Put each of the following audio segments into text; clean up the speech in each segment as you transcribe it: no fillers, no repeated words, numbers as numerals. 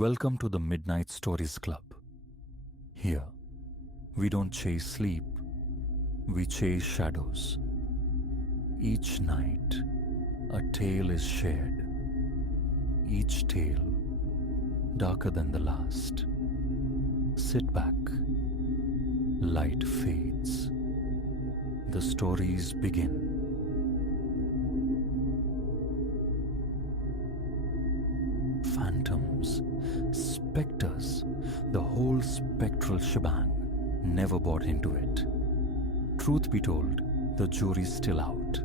Welcome to the Midnight Stories Club. Here, we don't chase sleep, we chase shadows. Each night, a tale is shared. Each tale darker than the last. Sit back. Light fades. The stories begin. Phantoms, specters, the whole spectral shebang. Never bought into it. Truth be told, the jury's still out.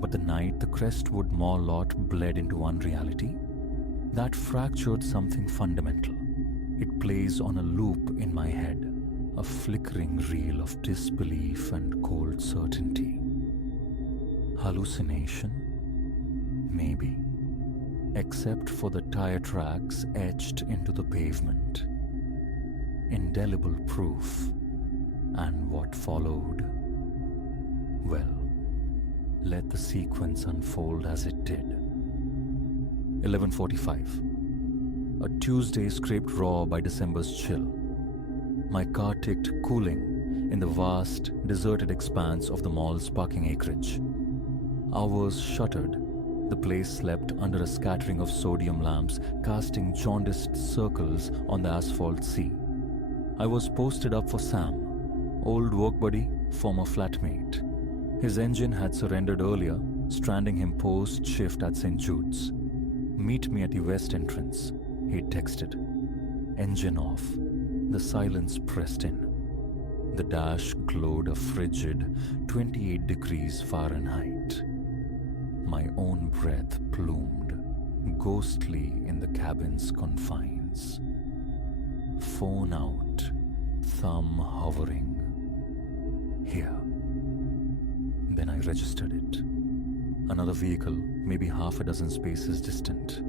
But the night the Crestwood Mall lot bled into unreality, that fractured something fundamental. It plays on a loop in my head, a flickering reel of disbelief and cold certainty. Hallucination? Maybe. Except for the tire tracks etched into the pavement. Indelible proof. And what followed? Well, let the sequence unfold as it did. 11:45. A Tuesday scraped raw by December's chill. My car ticked cooling in the vast, deserted expanse of the mall's parking acreage. Hours shuttered. The place slept under a scattering of sodium lamps casting jaundiced circles on the asphalt sea. I was posted up for Sam, old work buddy, former flatmate. His engine had surrendered earlier, stranding him post-shift at St. Jude's. Meet me at the west entrance, he'd texted. Engine off. The silence pressed in. The dash glowed a frigid 28 degrees Fahrenheit. My own breath plumed, ghostly in the cabin's confines. Phone out, thumb hovering. Here. Then I registered it. Another vehicle, maybe half a dozen spaces distant.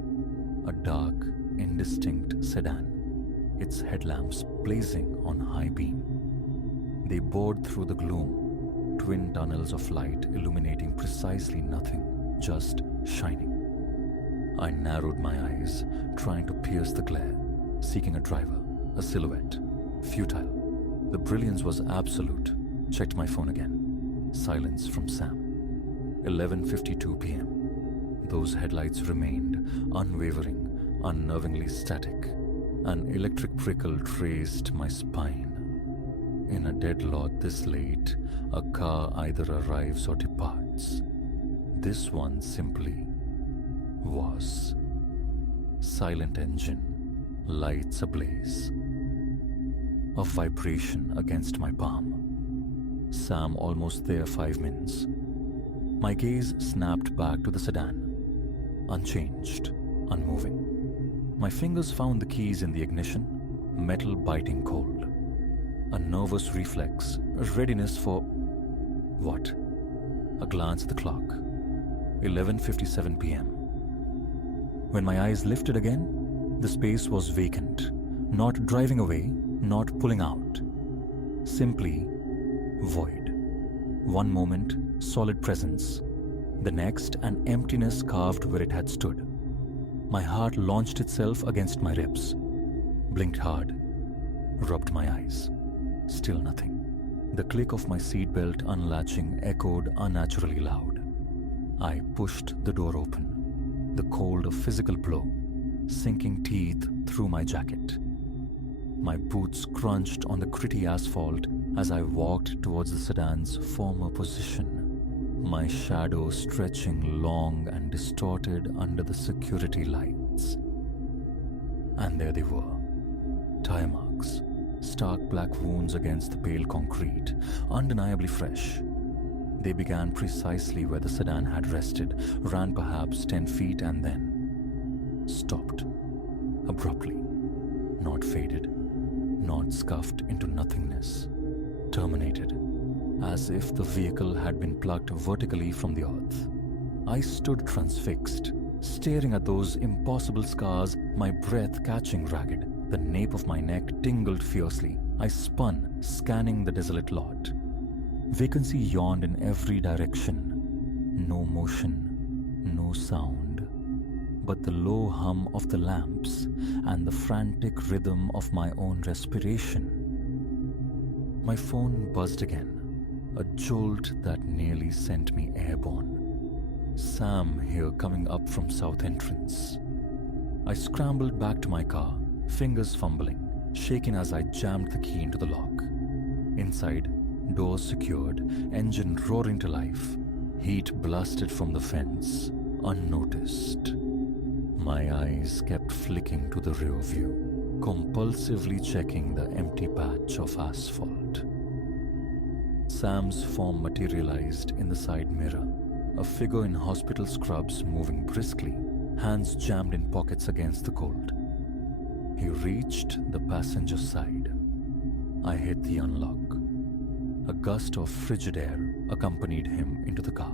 A dark, indistinct sedan, its headlamps blazing on high beam. They bored through the gloom, twin tunnels of light illuminating precisely nothing, just shining. I narrowed my eyes, trying to pierce the glare, seeking a driver, a silhouette. Futile. The brilliance was absolute. Checked my phone again. Silence from Sam. 11:52 p.m. Those headlights remained, unwavering, unnervingly static. An electric prickle traced my spine. In a dead lot this late, a car either arrives or departs. This one simply was. Silent engine, lights ablaze. A vibration against my palm. Sam almost there 5 minutes. My gaze snapped back to the sedan. Unchanged, unmoving. My fingers found the keys in the ignition, metal biting cold. A nervous reflex, a readiness for... what? A glance at the clock. 11:57 p.m. When my eyes lifted again, the space was vacant. Not driving away, not pulling out. Simply void. One moment, solid presence. The next, an emptiness carved where it had stood. My heart launched itself against my ribs. Blinked hard. Rubbed my eyes. Still nothing. The click of my seatbelt unlatching echoed unnaturally loud. I pushed the door open. The cold of physical blow, sinking teeth through my jacket. My boots crunched on the gritty asphalt as I walked towards the sedan's former position. My shadow stretching long and distorted under the security lights. And there they were. Tire marks. Stark black wounds against the pale concrete, undeniably fresh. They began precisely where the sedan had rested, ran perhaps 10 feet and then stopped. Abruptly. Not faded. Not scuffed into nothingness. Terminated. As if the vehicle had been plucked vertically from the earth. I stood transfixed, staring at those impossible scars, my breath catching ragged. The nape of my neck tingled fiercely. I spun, scanning the desolate lot. Vacancy yawned in every direction. No motion, no sound. but the low hum of the lamps and the frantic rhythm of my own respiration. My phone buzzed again, a jolt that nearly sent me airborne. Sam here coming up from South Entrance. I scrambled back to my car, fingers fumbling, shaken as I jammed the key into the lock. Inside, doors secured, engine roaring to life, heat blasted from the fence, unnoticed. My eyes kept flicking to the rear view, compulsively checking the empty patch of asphalt. Sam's form materialized in the side mirror, a figure in hospital scrubs moving briskly, hands jammed in pockets against the cold. He reached the passenger side. I hit the unlock. A gust of frigid air accompanied him into the car.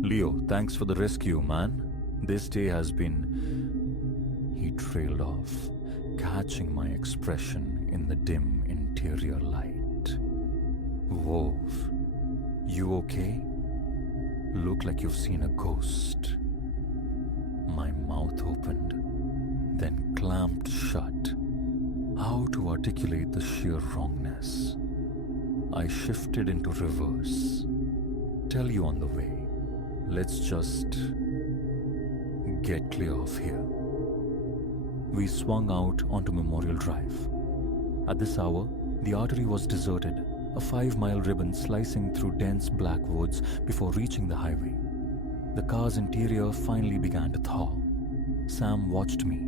"Leo, thanks for the rescue, man. This day has been..." He trailed off, catching my expression in the dim interior light. "Wove, you okay? Look like you've seen a ghost." My mouth opened, then clamped shut. How to articulate the sheer wrongness? I shifted into reverse. "Tell you on the way. Let's just get clear of here." We swung out onto Memorial Drive. At this hour, the artery was deserted, a 5-mile ribbon slicing through dense black woods before reaching the highway. The car's interior finally began to thaw. Sam watched me,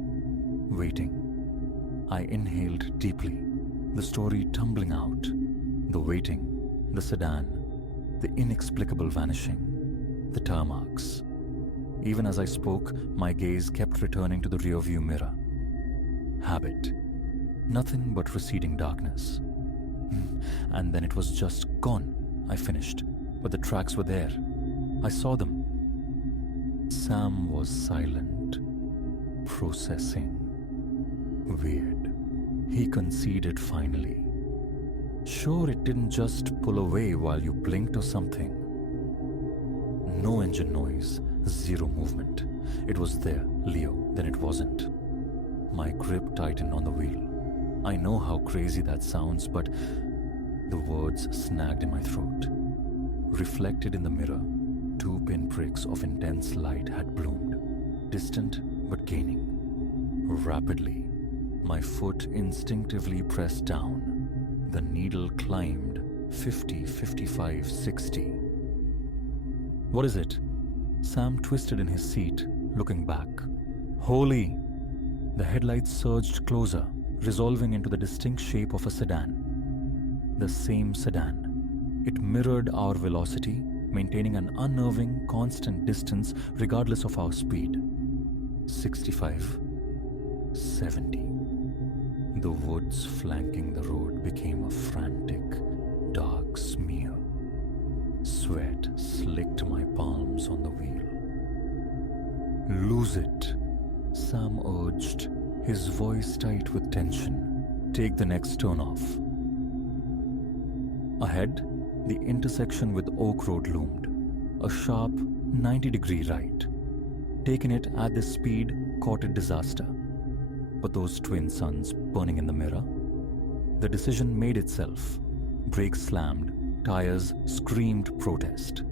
waiting. I inhaled deeply, the story tumbling out. The waiting, the sedan, the inexplicable vanishing, the tar marks. Even as I spoke, my gaze kept returning to the rearview mirror. Habit. Nothing but receding darkness. And then it was just gone, I finished. But the tracks were there. I saw them. Sam was silent, processing. Weird. He conceded finally. "Sure it didn't just pull away while you blinked or something?" No engine noise, zero movement. It was there, Leo, then it wasn't. My grip tightened on the wheel. I know how crazy that sounds, but the words snagged in my throat. Reflected in the mirror, 2 pinpricks of intense light had bloomed, distant but gaining. Rapidly, my foot instinctively pressed down. The needle climbed 50, 55, 60. "What is it?" Sam twisted in his seat, looking back. "Holy!" The headlights surged closer, resolving into the distinct shape of a sedan. The same sedan. It mirrored our velocity, maintaining an unnerving, constant distance regardless of our speed. 65, 70. The woods flanking the road became a frantic, dark smear. Sweat slicked my palms on the wheel. "Lose it," Sam urged, his voice tight with tension. "Take the next turn off." Ahead, the intersection with Oak Road loomed, a sharp 90-degree right. Taking it at this speed courted disaster. But those twin suns burning in the mirror? The decision made itself. Brakes slammed, tires screamed protest.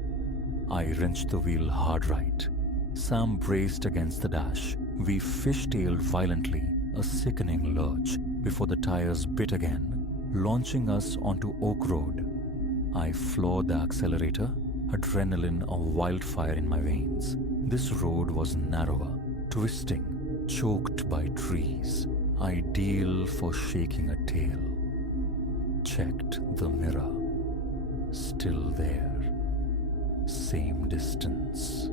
I wrenched the wheel hard right. Sam braced against the dash. We fishtailed violently, a sickening lurch, before the tires bit again, launching us onto Oak Road. I floored the accelerator, adrenaline a wildfire in my veins. This road was narrower, twisting, choked by trees, ideal for shaking a tail. Checked the mirror. Still there. Same distance.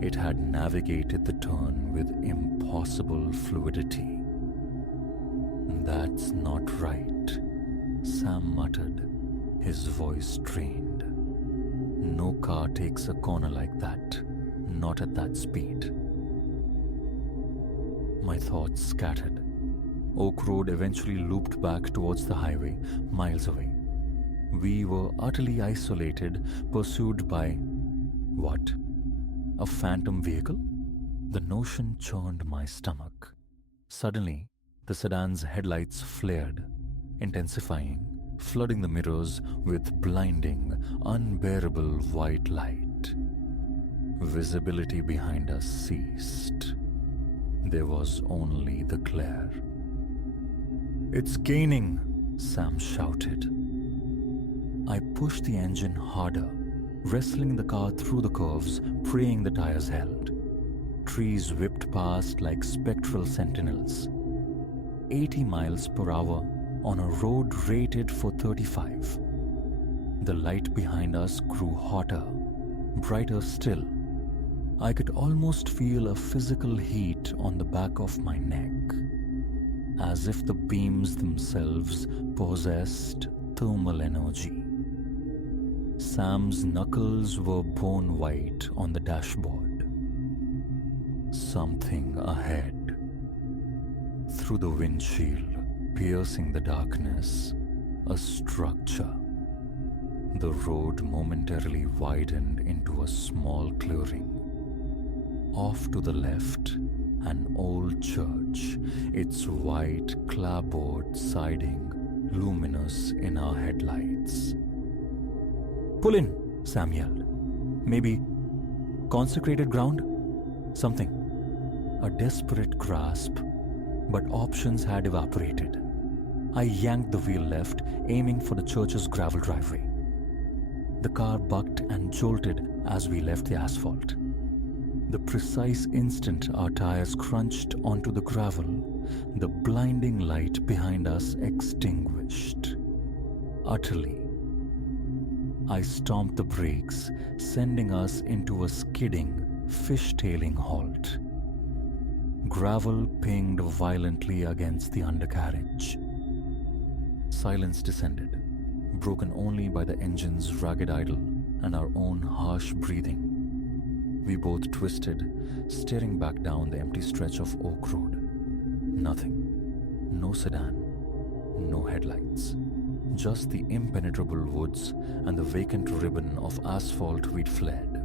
It had navigated the turn with impossible fluidity. "That's not right," Sam muttered, his voice strained. "No car takes a corner like that, not at that speed." My thoughts scattered. Oak Road eventually looped back towards the highway, miles away. We were utterly isolated, pursued by... what? A phantom vehicle? The notion churned my stomach. Suddenly, the sedan's headlights flared, intensifying, flooding the mirrors with blinding, unbearable white light. Visibility behind us ceased. There was only the glare. "It's gaining," Sam shouted. I pushed the engine harder, wrestling the car through the curves, praying the tires held. Trees whipped past like spectral sentinels. 80 miles per hour on a road rated for 35. The light behind us grew hotter, brighter still. I could almost feel a physical heat on the back of my neck, as if the beams themselves possessed thermal energy. Sam's knuckles were bone white on the dashboard. Something ahead. Through the windshield, piercing the darkness, a structure. The road momentarily widened into a small clearing. Off to the left, an old church, its white clapboard siding luminous in our headlights. "Pull in," Sam yelled. "Maybe consecrated ground? Something." A desperate grasp, but options had evaporated. I yanked the wheel left, aiming for the church's gravel driveway. The car bucked and jolted as we left the asphalt. The precise instant our tires crunched onto the gravel, the blinding light behind us extinguished. Utterly. I stomped the brakes, sending us into a skidding, fishtailing halt. Gravel pinged violently against the undercarriage. Silence descended, broken only by the engine's ragged idle and our own harsh breathing. We both twisted, staring back down the empty stretch of Oak Road. Nothing. No sedan. No headlights. Just the impenetrable woods and the vacant ribbon of asphalt we'd fled.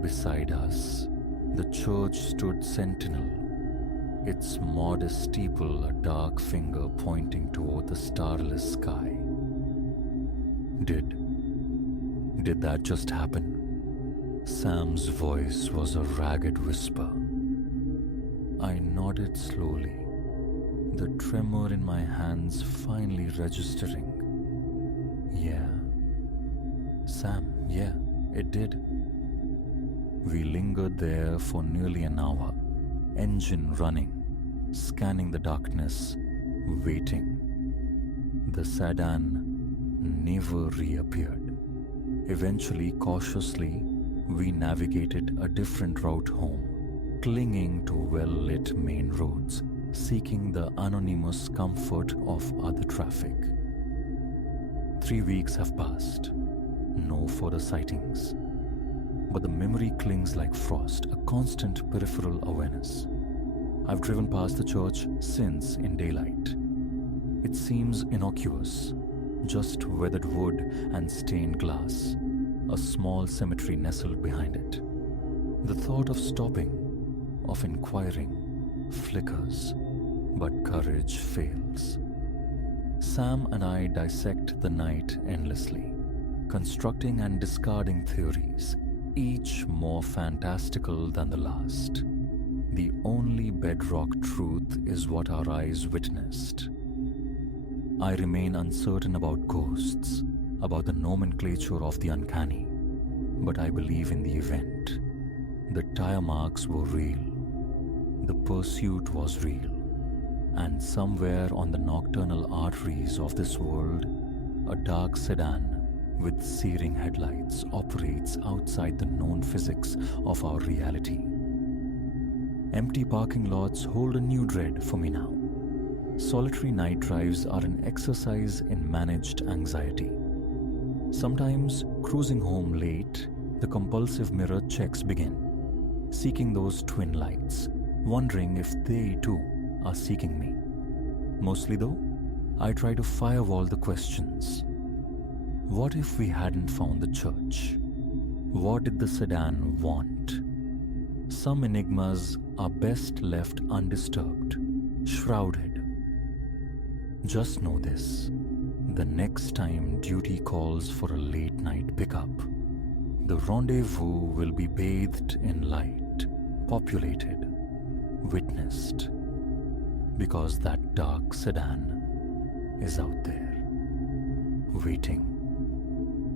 Beside us, the church stood sentinel, its modest steeple a dark finger pointing toward the starless sky. Did that just happen? Sam's voice was a ragged whisper. I nodded slowly, the tremor in my hands finally registering. Yeah. Sam, yeah, it did. We lingered there for nearly an hour, engine running, scanning the darkness, waiting. The sedan never reappeared. Eventually, cautiously, we navigated a different route home, clinging to well-lit main roads, seeking the anonymous comfort of other traffic. 3 weeks have passed. No further sightings. But the memory clings like frost, a constant peripheral awareness. I've driven past the church since in daylight. It seems innocuous, just weathered wood and stained glass, a small cemetery nestled behind it. The thought of stopping, of inquiring, flickers, but courage fails. Sam and I dissect the night endlessly, constructing and discarding theories, each more fantastical than the last. The only bedrock truth is what our eyes witnessed. I remain uncertain about ghosts, about the nomenclature of the uncanny, but I believe in the event. The tire marks were real. The pursuit was real. And somewhere on the nocturnal arteries of this world, a dark sedan with searing headlights operates outside the known physics of our reality. Empty parking lots hold a new dread for me now. Solitary night drives are an exercise in managed anxiety. Sometimes, cruising home late, the compulsive mirror checks begin, seeking those twin lights, wondering if they too are seeking me. Mostly though, I try to firewall the questions. What if we hadn't found the church? What did the sedan want? Some enigmas are best left undisturbed, shrouded. Just know this: the next time duty calls for a late night pickup, the rendezvous will be bathed in light, populated, witnessed, because that dark sedan is out there, waiting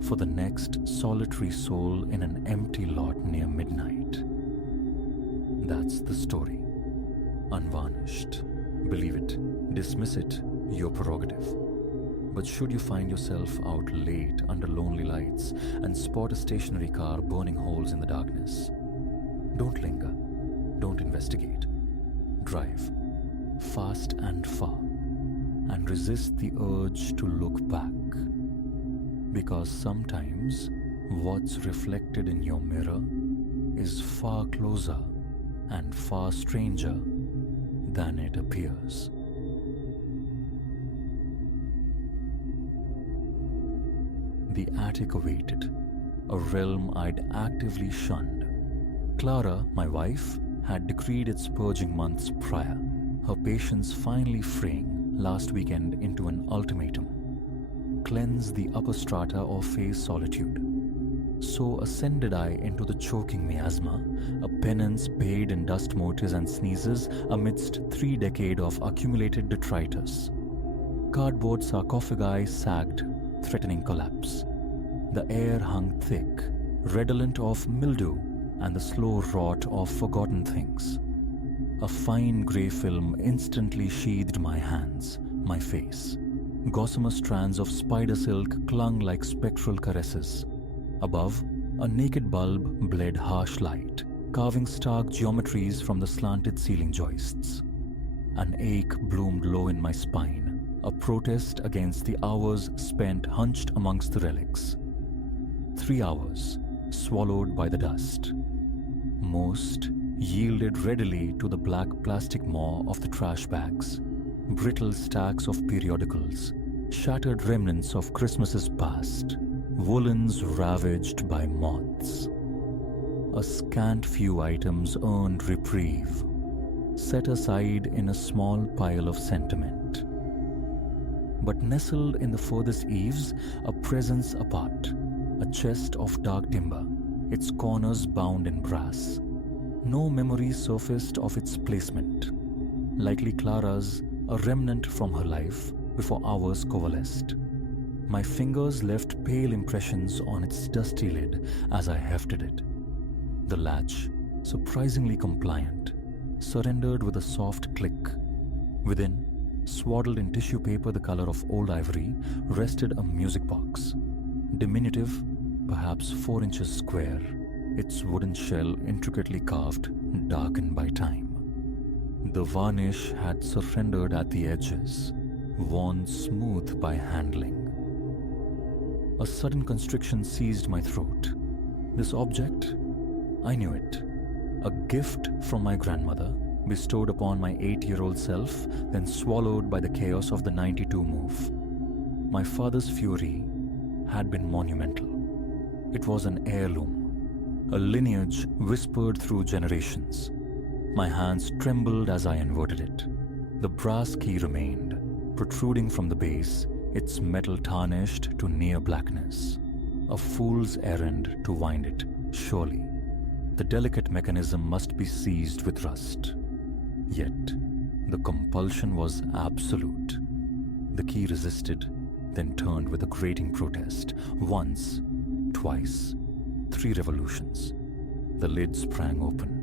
for the next solitary soul in an empty lot near midnight. That's the story. Unvarnished. Believe it, dismiss it, your prerogative. But should you find yourself out late under lonely lights and spot a stationary car burning holes in the darkness, don't linger, don't investigate. Drive, fast and far, and resist the urge to look back. Because sometimes what's reflected in your mirror is far closer and far stranger than it appears. The attic awaited, a realm I'd actively shunned. Clara, my wife, had decreed its purging months prior, her patience finally fraying last weekend into an ultimatum: cleanse the upper strata or face solitude. So ascended I into the choking miasma, a penance paid in dust motes and sneezes amidst 3 decades of accumulated detritus. Cardboard sarcophagi sagged, threatening collapse. The air hung thick, redolent of mildew and the slow rot of forgotten things. A fine grey film instantly sheathed my hands, my face. Gossamer strands of spider silk clung like spectral caresses. Above, a naked bulb bled harsh light, carving stark geometries from the slanted ceiling joists. An ache bloomed low in my spine, a protest against the hours spent hunched amongst the relics. 3 hours, swallowed by the dust. Most yielded readily to the black plastic maw of the trash bags, brittle stacks of periodicals, shattered remnants of Christmases past, woolens ravaged by moths. A scant few items earned reprieve, set aside in a small pile of sentiment. But nestled in the furthest eaves, a presence apart, a chest of dark timber, its corners bound in brass. No memory surfaced of its placement. Likely Clara's, a remnant from her life before ours coalesced. My fingers left pale impressions on its dusty lid as I hefted it. The latch, surprisingly compliant, surrendered with a soft click. Within, swaddled in tissue paper the color of old ivory, rested a music box. Diminutive, perhaps 4 inches square, its wooden shell intricately carved, darkened by time. The varnish had surrendered at the edges, worn smooth by handling. A sudden constriction seized my throat. This object, I knew it. A gift from my grandmother, bestowed upon my 8-year-old self, then swallowed by the chaos of the 92 move. My father's fury had been monumental. It was an heirloom, a lineage whispered through generations. My hands trembled as I inverted it. The brass key remained, protruding from the base, its metal tarnished to near blackness. A fool's errand to wind it, surely. The delicate mechanism must be seized with rust. Yet, the compulsion was absolute. The key resisted, then turned with a grating protest. Once, twice, 3 revolutions. The lid sprang open.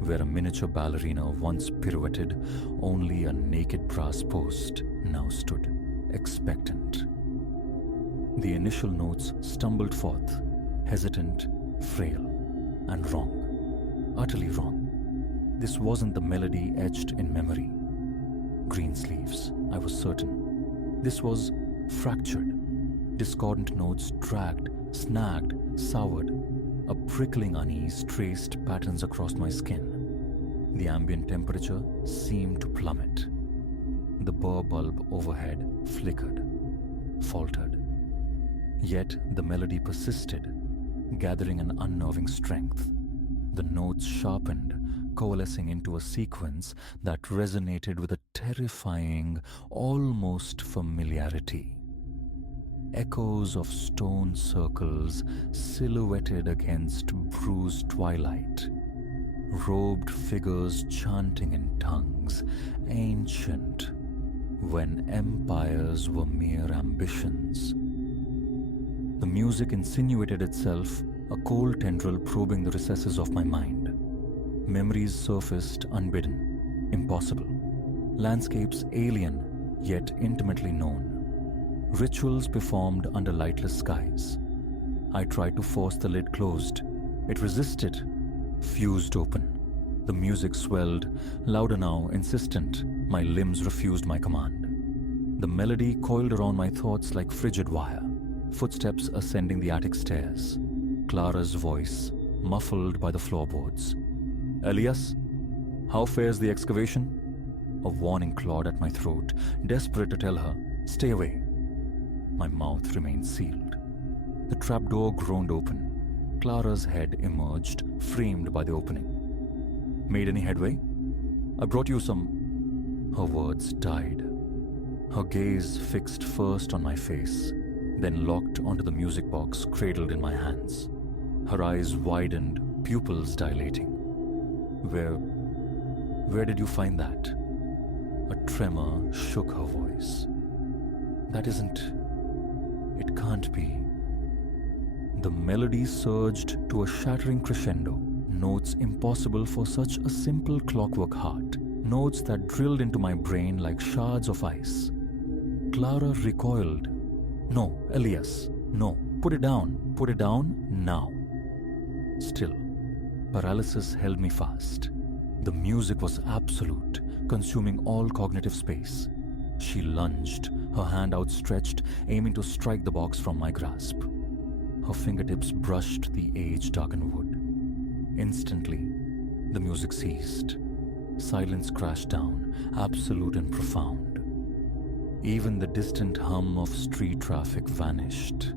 Where a miniature ballerina once pirouetted, only a naked brass post now stood, expectant. The initial notes stumbled forth, hesitant, frail, and wrong. Utterly wrong. This wasn't the melody etched in memory. Greensleeves, I was certain. This was fractured. Discordant notes dragged, snagged, soured. A prickling unease traced patterns across my skin. The ambient temperature seemed to plummet. The burr bulb overhead flickered, faltered. Yet the melody persisted, gathering an unnerving strength. The notes sharpened, coalescing into a sequence that resonated with a terrifying, almost familiarity. Echoes of stone circles silhouetted against bruised twilight. Robed figures chanting in tongues, ancient, when empires were mere ambitions. The music insinuated itself, a cold tendril probing the recesses of my mind. Memories surfaced unbidden, impossible. Landscapes alien, yet intimately known. Rituals performed under lightless skies. I tried to force the lid closed. It resisted, fused open. The music swelled, louder now, insistent. My limbs refused my command. The melody coiled around my thoughts like frigid wire. Footsteps ascending the attic stairs. Clara's voice, muffled by the floorboards. "Elias, how fares the excavation?" A warning clawed at my throat, desperate to tell her, "Stay away." My mouth remained sealed. The trapdoor groaned open. Clara's head emerged, framed by the opening. "Made any headway? I brought you some..." Her words died. Her gaze fixed first on my face, then locked onto the music box cradled in my hands. Her eyes widened, pupils dilating. Where did you find that?" A tremor shook her voice. "That isn't... It can't be." The melody surged to a shattering crescendo, notes impossible for such a simple clockwork heart, notes that drilled into my brain like shards of ice. Clara recoiled. "No, Elias, no, put it down now." Still, paralysis held me fast. The music was absolute, consuming all cognitive space. She lunged, her hand outstretched, aiming to strike the box from my grasp. Her fingertips brushed the age-darkened wood. Instantly, the music ceased. Silence crashed down, absolute and profound. Even the distant hum of street traffic vanished.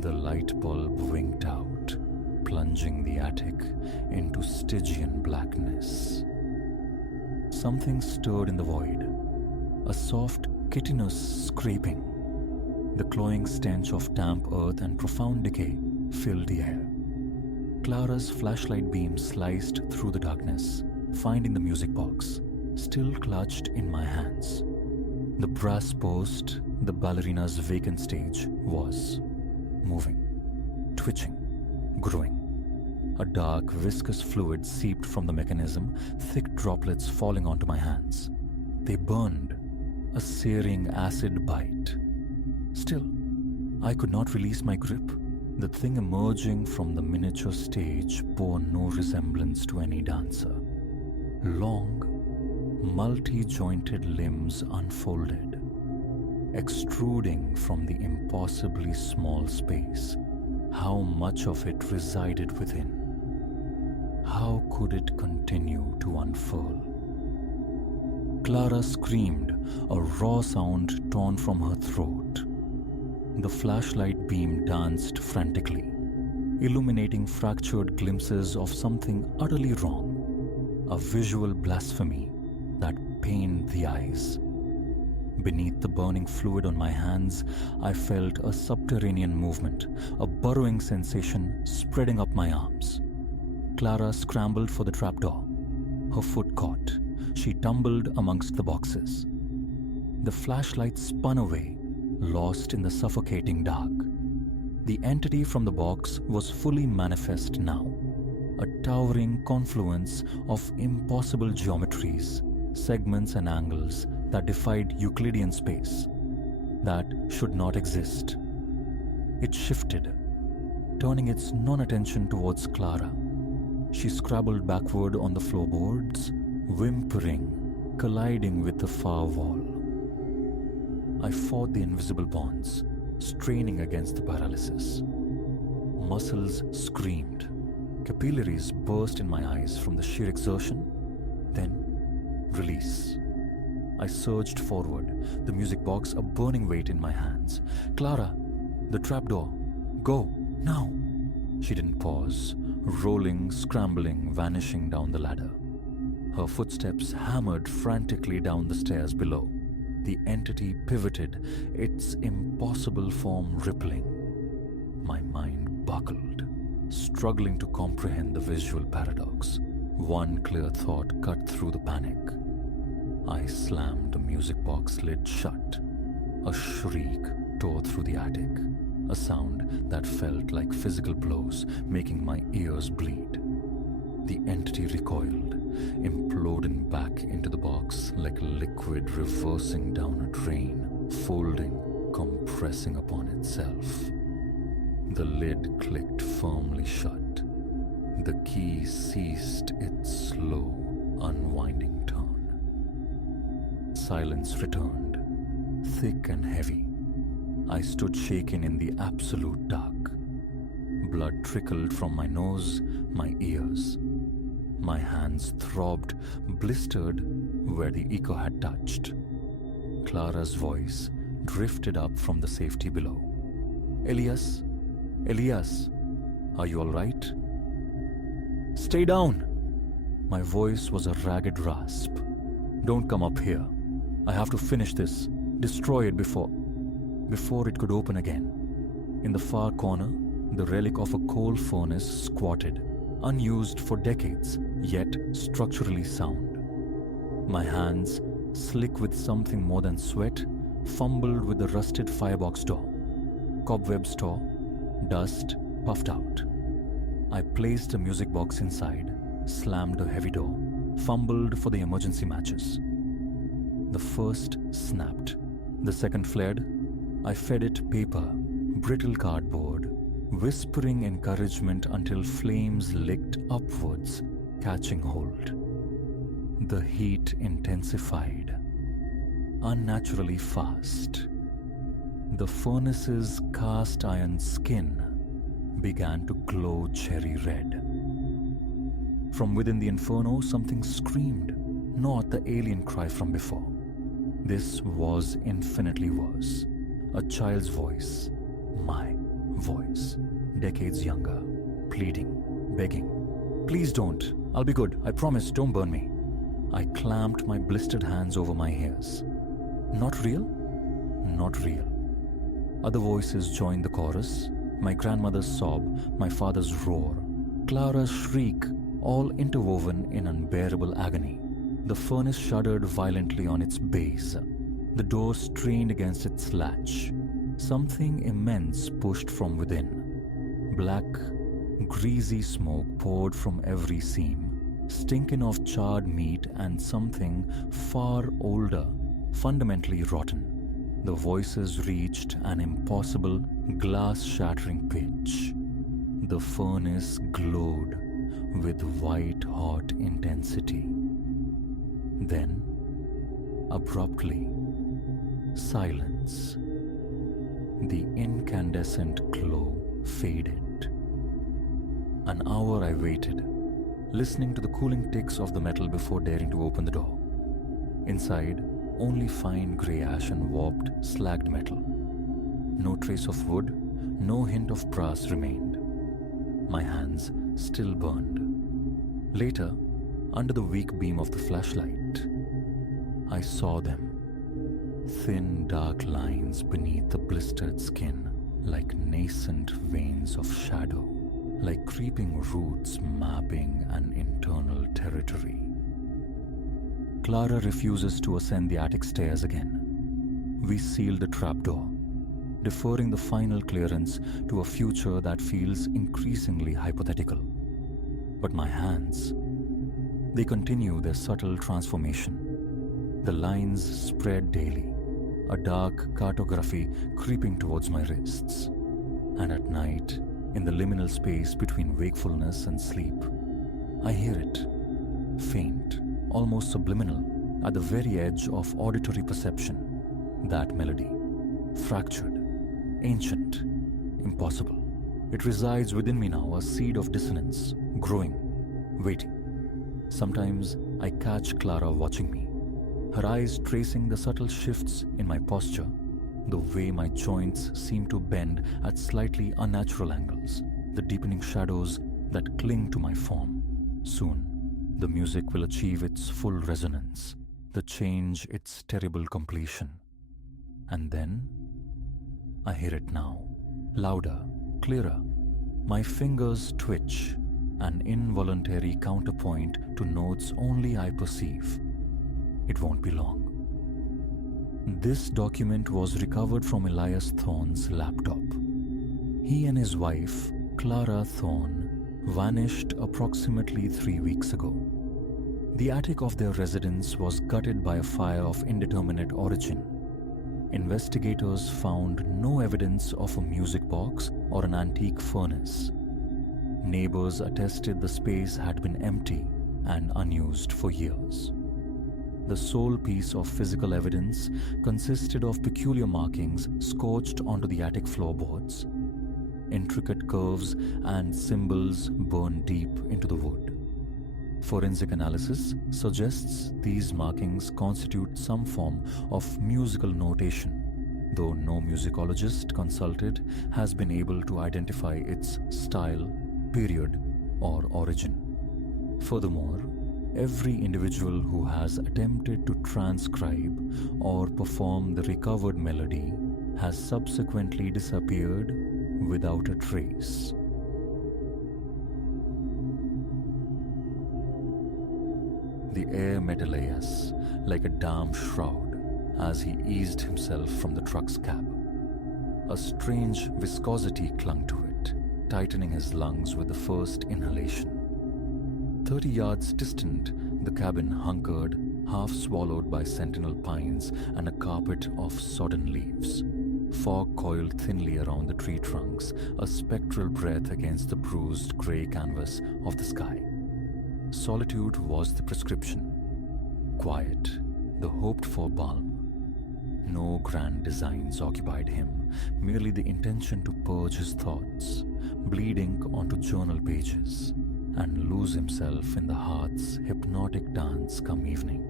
The light bulb winked out, plunging the attic into Stygian blackness. Something stirred in the void, a soft, chitinous scraping. The cloying stench of damp earth and profound decay filled the air. Clara's flashlight beam sliced through the darkness, finding the music box, still clutched in my hands. The brass post, the ballerina's vacant stage, was moving, twitching, growing. A dark, viscous fluid seeped from the mechanism, thick droplets falling onto my hands. They burned, a searing acid bite. Still, I could not release my grip. The thing emerging from the miniature stage bore no resemblance to any dancer. Long, multi-jointed limbs unfolded, extruding from the impossibly small space. How much of it resided within? How could it continue to unfurl? Clara screamed, a raw sound torn from her throat. The flashlight beam danced frantically, illuminating fractured glimpses of something utterly wrong, a visual blasphemy that pained the eyes. Beneath the burning fluid on my hands, I felt a subterranean movement, a burrowing sensation spreading up my arms. Clara scrambled for the trapdoor. Her foot caught. She tumbled amongst the boxes. The flashlight spun away, lost in the suffocating dark. The entity from the box was fully manifest now, a towering confluence of impossible geometries, segments and angles that defied Euclidean space, that should not exist. It shifted, turning its non-attention towards Clara. She scrabbled backward on the floorboards, whimpering, colliding with the far wall. I fought the invisible bonds, straining against the paralysis. Muscles screamed. Capillaries burst in my eyes from the sheer exertion. Then, release. I surged forward, the music box a burning weight in my hands. "Clara, the trapdoor. Go, now." She didn't pause, rolling, scrambling, vanishing down the ladder. Her footsteps hammered frantically down the stairs below. The entity pivoted, its impossible form rippling. My mind buckled, struggling to comprehend the visual paradox. One clear thought cut through the panic. I slammed the music box lid shut. A shriek tore through the attic, a sound that felt like physical blows, making my ears bleed. The entity recoiled, imploding back into the box like liquid reversing down a drain, folding, compressing upon itself. The lid clicked firmly shut. The key ceased its slow, unwinding turn. Silence returned, thick and heavy. I stood shaken in the absolute dark. Blood trickled from my nose, my ears. My hands throbbed, blistered where the echo had touched. Clara's voice drifted up from the safety below. Elias? Elias? Are you all right? Stay down! My voice was a ragged rasp. Don't come up here. I have to finish this, destroy it before it could open again. In the far corner, the relic of a coal furnace squatted, unused for decades, yet structurally sound. My hands, slick with something more than sweat, fumbled with the rusted firebox door. Cobwebs tore, dust puffed out. I placed the music box inside, slammed the heavy door, fumbled for the emergency matches. The first snapped. The second flared. I fed it paper, brittle cardboard, whispering encouragement until flames licked upwards, catching hold. The heat intensified, unnaturally fast. The furnace's cast iron skin began to glow cherry red. From within the inferno, something screamed, not the alien cry from before. This was infinitely worse. A child's voice, my voice, decades younger, pleading, begging. Please don't. I'll be good. I promise. Don't burn me. I clamped my blistered hands over my ears. Not real? Not real. Other voices joined the chorus. My grandmother's sob, my father's roar, Clara's shriek, all interwoven in unbearable agony. The furnace shuddered violently on its base. The door strained against its latch. Something immense pushed from within. Black, greasy smoke poured from every seam, stinking of charred meat and something far older, fundamentally rotten. The voices reached an impossible, glass-shattering pitch. The furnace glowed with white-hot intensity. Then, abruptly, silence. The incandescent glow faded. An hour I waited, listening to the cooling ticks of the metal before daring to open the door. Inside, only fine grey ash and warped, slagged metal. No trace of wood, no hint of brass remained. My hands still burned. Later, under the weak beam of the flashlight, I saw them. Thin, dark lines beneath the blistered skin, like nascent veins of shadow, like creeping roots mapping an internal territory. Clara refuses to ascend the attic stairs again. We seal the trapdoor, deferring the final clearance to a future that feels increasingly hypothetical. But my hands, they continue their subtle transformation. The lines spread daily, a dark cartography creeping towards my wrists. And at night, in the liminal space between wakefulness and sleep, I hear it, faint, almost subliminal, at the very edge of auditory perception. That melody, fractured, ancient, impossible. It resides within me now, a seed of dissonance, growing, waiting. Sometimes I catch Clara watching me, her eyes tracing the subtle shifts in my posture, the way my joints seem to bend at slightly unnatural angles, the deepening shadows that cling to my form. Soon, the music will achieve its full resonance, the change its terrible completion. And then, I hear it now, louder, clearer. My fingers twitch, an involuntary counterpoint to notes only I perceive. It won't be long. This document was recovered from Elias Thorne's laptop. He and his wife, Clara Thorne, vanished approximately 3 weeks ago. The attic of their residence was gutted by a fire of indeterminate origin. Investigators found no evidence of a music box or an antique furnace. Neighbors attested the space had been empty and unused for years. The sole piece of physical evidence consisted of peculiar markings scorched onto the attic floorboards. Intricate curves and symbols burned deep into the wood. Forensic analysis suggests these markings constitute some form of musical notation, though no musicologist consulted has been able to identify its style, period, or origin. Furthermore, every individual who has attempted to transcribe or perform the recovered melody has subsequently disappeared without a trace. The air met Elias like a damp shroud as he eased himself from the truck's cab. A strange viscosity clung to it, tightening his lungs with the first inhalation. 30 yards distant, the cabin hunkered, half swallowed by sentinel pines and a carpet of sodden leaves. Fog coiled thinly around the tree trunks, a spectral breath against the bruised grey canvas of the sky. Solitude was the prescription. Quiet, the hoped-for balm. No grand designs occupied him, merely the intention to purge his thoughts, bleed ink onto journal pages, and lose himself in the heart's hypnotic dance come evening.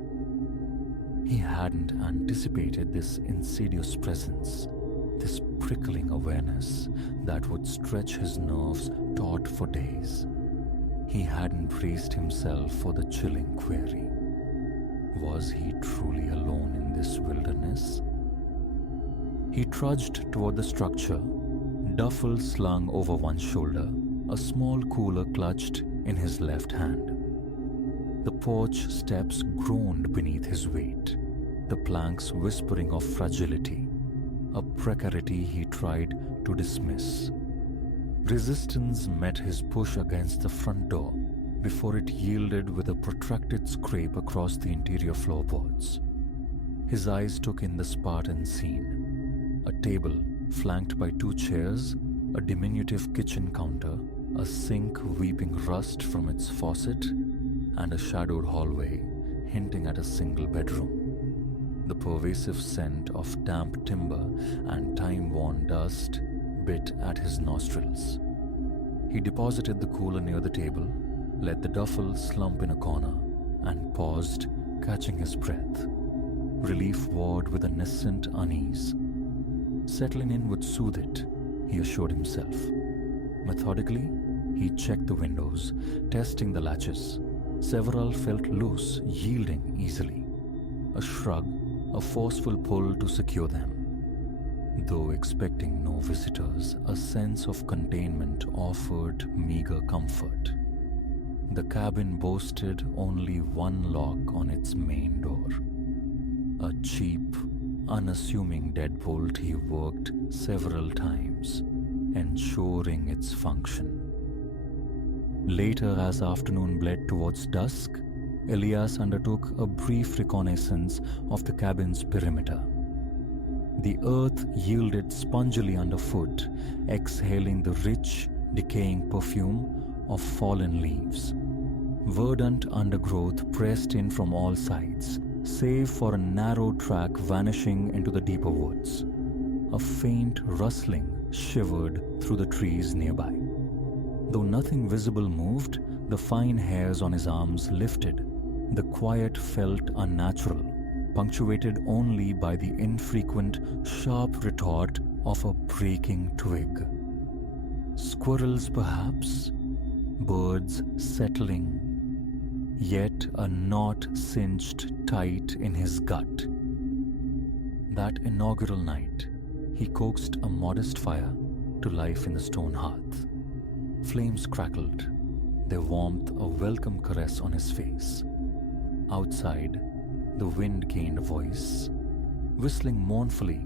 He hadn't anticipated this insidious presence, this prickling awareness that would stretch his nerves taut for days. He hadn't braced himself for the chilling query. Was he truly alone in this wilderness? He trudged toward the structure, duffel slung over one shoulder, a small cooler clutched in his left hand. The porch steps groaned beneath his weight, the planks whispering of fragility, a precarity he tried to dismiss. Resistance met his push against the front door before it yielded with a protracted scrape across the interior floorboards. His eyes took in the Spartan scene. A table flanked by 2 chairs, a diminutive kitchen counter, a sink weeping rust from its faucet, and a shadowed hallway hinting at a single bedroom. The pervasive scent of damp timber and time-worn dust bit at his nostrils. He deposited the cooler near the table, let the duffel slump in a corner, and paused, catching his breath. Relief warred with a nascent unease. Settling in would soothe it, he assured himself. Methodically, he checked the windows, testing the latches. Several felt loose, yielding easily. A shrug, a forceful pull to secure them. Though expecting no visitors, a sense of containment offered meager comfort. The cabin boasted only one lock on its main door. A cheap, unassuming deadbolt he worked several times, ensuring its function. Later, as afternoon bled towards dusk, Elias undertook a brief reconnaissance of the cabin's perimeter. The earth yielded spongily underfoot, exhaling the rich, decaying perfume of fallen leaves. Verdant undergrowth pressed in from all sides, save for a narrow track vanishing into the deeper woods. A faint rustling shivered through the trees nearby. Though nothing visible moved, the fine hairs on his arms lifted. The quiet felt unnatural, punctuated only by the infrequent, sharp retort of a breaking twig. Squirrels, perhaps? birds settling, yet a knot cinched tight in his gut. That inaugural night, he coaxed a modest fire to life in the stone hearth. Flames crackled, their warmth a welcome caress on his face. Outside, the wind gained a voice, whistling mournfully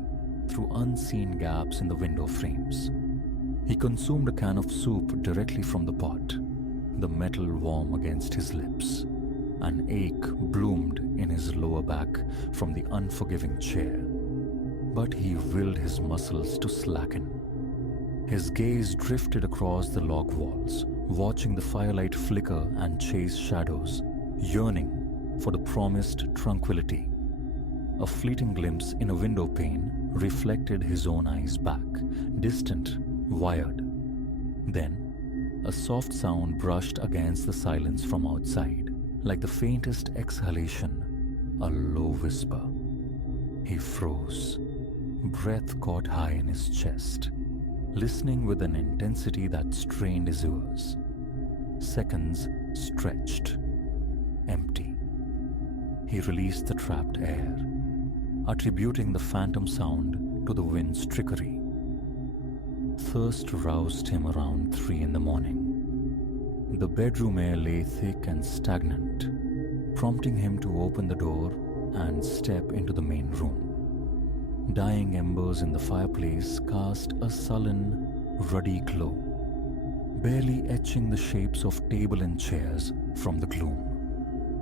through unseen gaps in the window frames. He consumed a can of soup directly from the pot, the metal warm against his lips. An ache bloomed in his lower back from the unforgiving chair, but he willed his muscles to slacken. His gaze drifted across the log walls, watching the firelight flicker and chase shadows, yearning for the promised tranquility. A fleeting glimpse in a window pane reflected his own eyes back, distant, wired. Then, a soft sound brushed against the silence from outside, like the faintest exhalation, a low whisper. He froze, breath caught high in his chest, listening with an intensity that strained his ears. Seconds stretched, empty. He released the trapped air, attributing the phantom sound to the wind's trickery. Thirst roused him around 3 in the morning. The bedroom air lay thick and stagnant, prompting him to open the door and step into the main room. Dying embers in the fireplace cast a sullen, ruddy glow, barely etching the shapes of table and chairs from the gloom.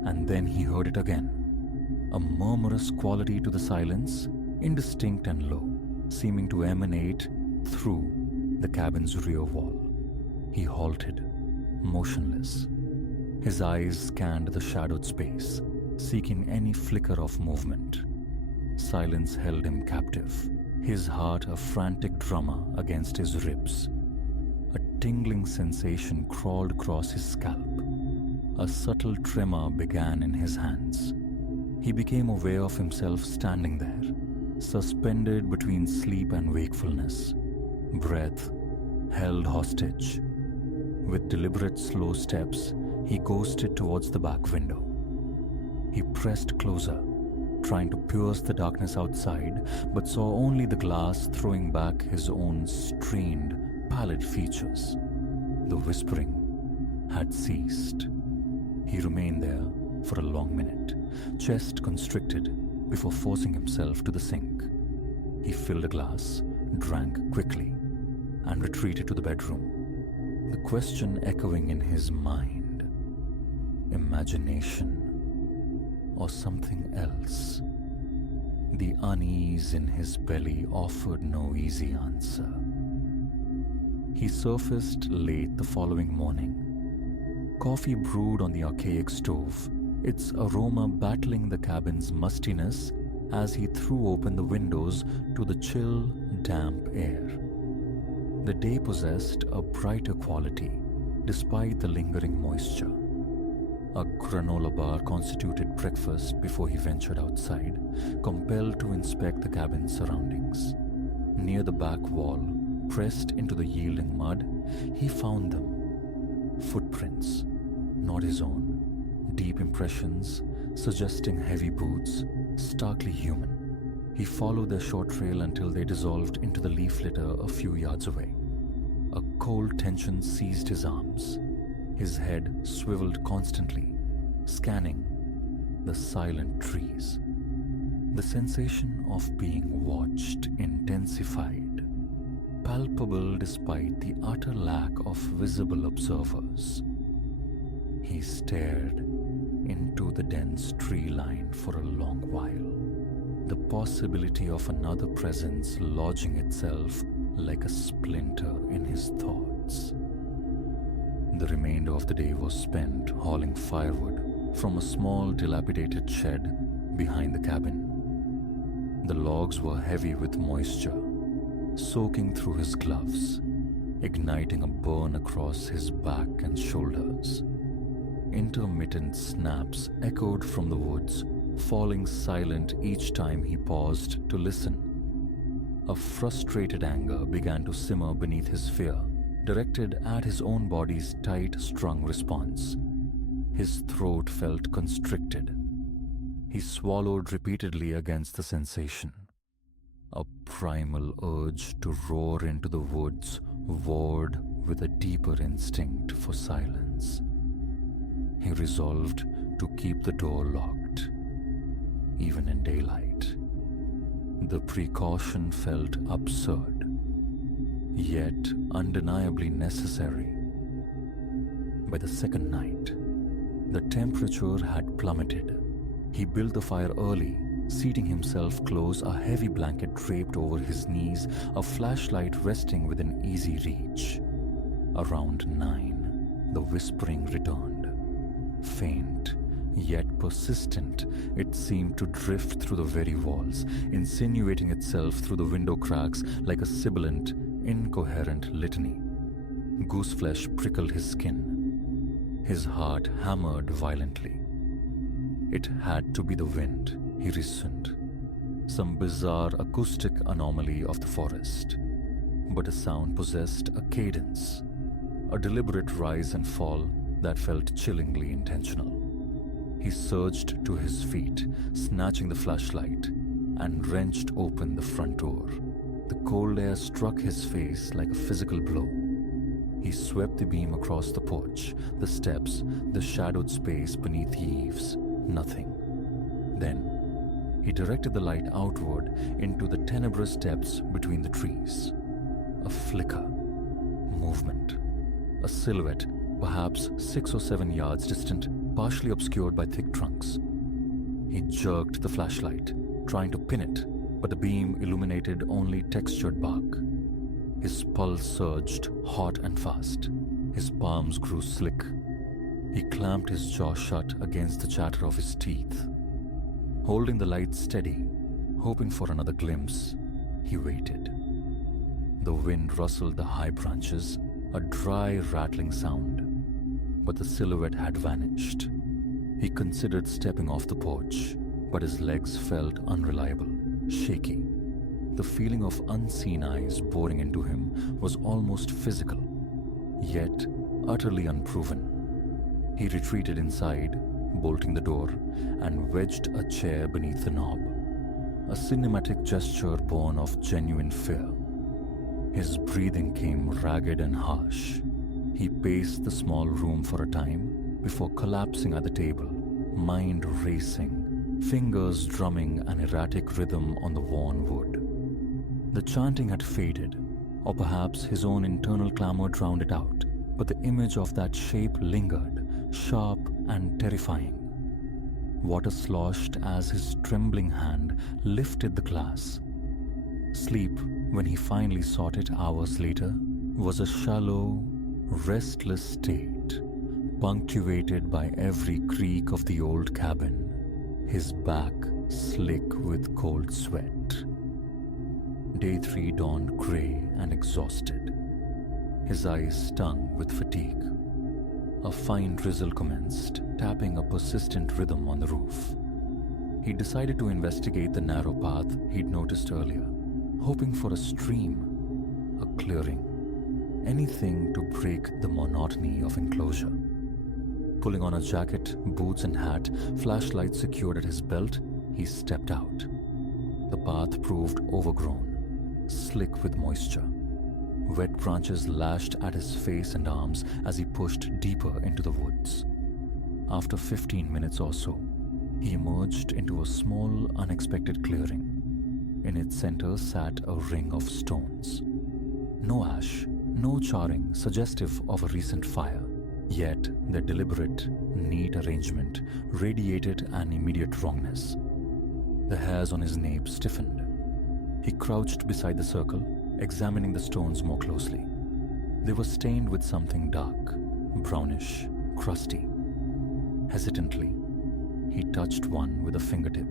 And then he heard it again, a murmurous quality to the silence, indistinct and low, seeming to emanate through the cabin's rear wall. He halted, motionless. His eyes scanned the shadowed space, seeking any flicker of movement. Silence held him captive, his heart a frantic drummer against his ribs. A tingling sensation crawled across his scalp. A subtle tremor began in his hands. He became aware of himself standing there, suspended between sleep and wakefulness, breath held hostage. With deliberate slow steps, he ghosted towards the back window. He pressed closer, trying to pierce the darkness outside, but saw only the glass throwing back his own strained, pallid features. The whispering had ceased. He remained there for a long minute, chest constricted, before forcing himself to the sink. He filled a glass, drank quickly, and retreated to the bedroom, the question echoing in his mind: imagination or something else? The unease in his belly offered no easy answer. He surfaced late the following morning. Coffee brewed on the archaic stove, its aroma battling the cabin's mustiness as he threw open the windows to the chill, damp air. The day possessed a brighter quality, despite the lingering moisture. A granola bar constituted breakfast before he ventured outside, compelled to inspect the cabin's surroundings. Near the back wall, pressed into the yielding mud, he found them. Footprints, not his own. Deep impressions, suggesting heavy boots, starkly human. He followed their short trail until they dissolved into the leaf litter a few yards away. A cold tension seized his arms. His head swiveled constantly, scanning the silent trees. The sensation of being watched intensified, palpable despite the utter lack of visible observers. He stared into the dense tree line for a long while, the possibility of another presence lodging itself like a splinter in his thoughts. The remainder of the day was spent hauling firewood from a small dilapidated shed behind the cabin. The logs were heavy with moisture, soaking through his gloves, igniting a burn across his back and shoulders. Intermittent snaps echoed from the woods, falling silent each time he paused to listen. A frustrated anger began to simmer beneath his fear, directed at his own body's tight strung response. His throat felt constricted. He swallowed repeatedly against the sensation. A primal urge to roar into the woods warred with a deeper instinct for silence. He resolved to keep the door locked, even in daylight. The precaution felt absurd, yet undeniably necessary. By the second night, the temperature had plummeted. He built the fire early, seating himself close, a heavy blanket draped over his knees, a flashlight resting within easy reach. Around 9, the whispering returned. Faint, yet persistent, it seemed to drift through the very walls, insinuating itself through the window cracks like a sibilant, incoherent litany. Gooseflesh prickled his skin. His heart hammered violently. It had to be the wind, he reasoned. Some bizarre acoustic anomaly of the forest. But the sound possessed a cadence, a deliberate rise and fall that felt chillingly intentional. He surged to his feet, snatching the flashlight, and wrenched open the front door. The cold air struck his face like a physical blow. He swept the beam across the porch, the steps, the shadowed space beneath the eaves. Nothing. Then, he directed the light outward into the tenebrous depths between the trees. A flicker. Movement. A silhouette, perhaps 6 or 7 yards distant, partially obscured by thick trunks. He jerked the flashlight, trying to pin it, but the beam illuminated only textured bark. His pulse surged, hot and fast. His palms grew slick. He clamped his jaw shut against the chatter of his teeth. Holding the light steady, hoping for another glimpse, he waited. The wind rustled the high branches, a dry, rattling sound. But the silhouette had vanished. He considered stepping off the porch, but his legs felt unreliable, shaky. The feeling of unseen eyes boring into him was almost physical, yet utterly unproven. He retreated inside, bolting the door, and wedged a chair beneath the knob. A cinematic gesture born of genuine fear. His breathing came ragged and harsh. He paced the small room for a time before collapsing at the table, mind racing, fingers drumming an erratic rhythm on the worn wood. The chanting had faded, or perhaps his own internal clamor drowned it out, but the image of that shape lingered, sharp and terrifying. Water sloshed as his trembling hand lifted the glass. Sleep, when he finally sought it hours later, was a shallow, restless state, punctuated by every creak of the old cabin, his back slick with cold sweat. Day 3 dawned grey and exhausted. His eyes stung with fatigue. A fine drizzle commenced, tapping a persistent rhythm on the roof. He decided to investigate the narrow path he'd noticed earlier, hoping for a stream, a clearing, anything to break the monotony of enclosure. Pulling on a jacket, boots and hat, flashlight secured at his belt, he stepped out. The path proved overgrown, slick with moisture. Wet branches lashed at his face and arms as he pushed deeper into the woods. After 15 minutes or so, he emerged into a small, unexpected clearing. In its center sat a ring of stones. No ash, no charring suggestive of a recent fire, yet their deliberate, neat arrangement radiated an immediate wrongness. The hairs on his nape stiffened. He crouched beside the circle, examining the stones more closely. They were stained with something dark, brownish, crusty. Hesitantly, he touched one with a fingertip.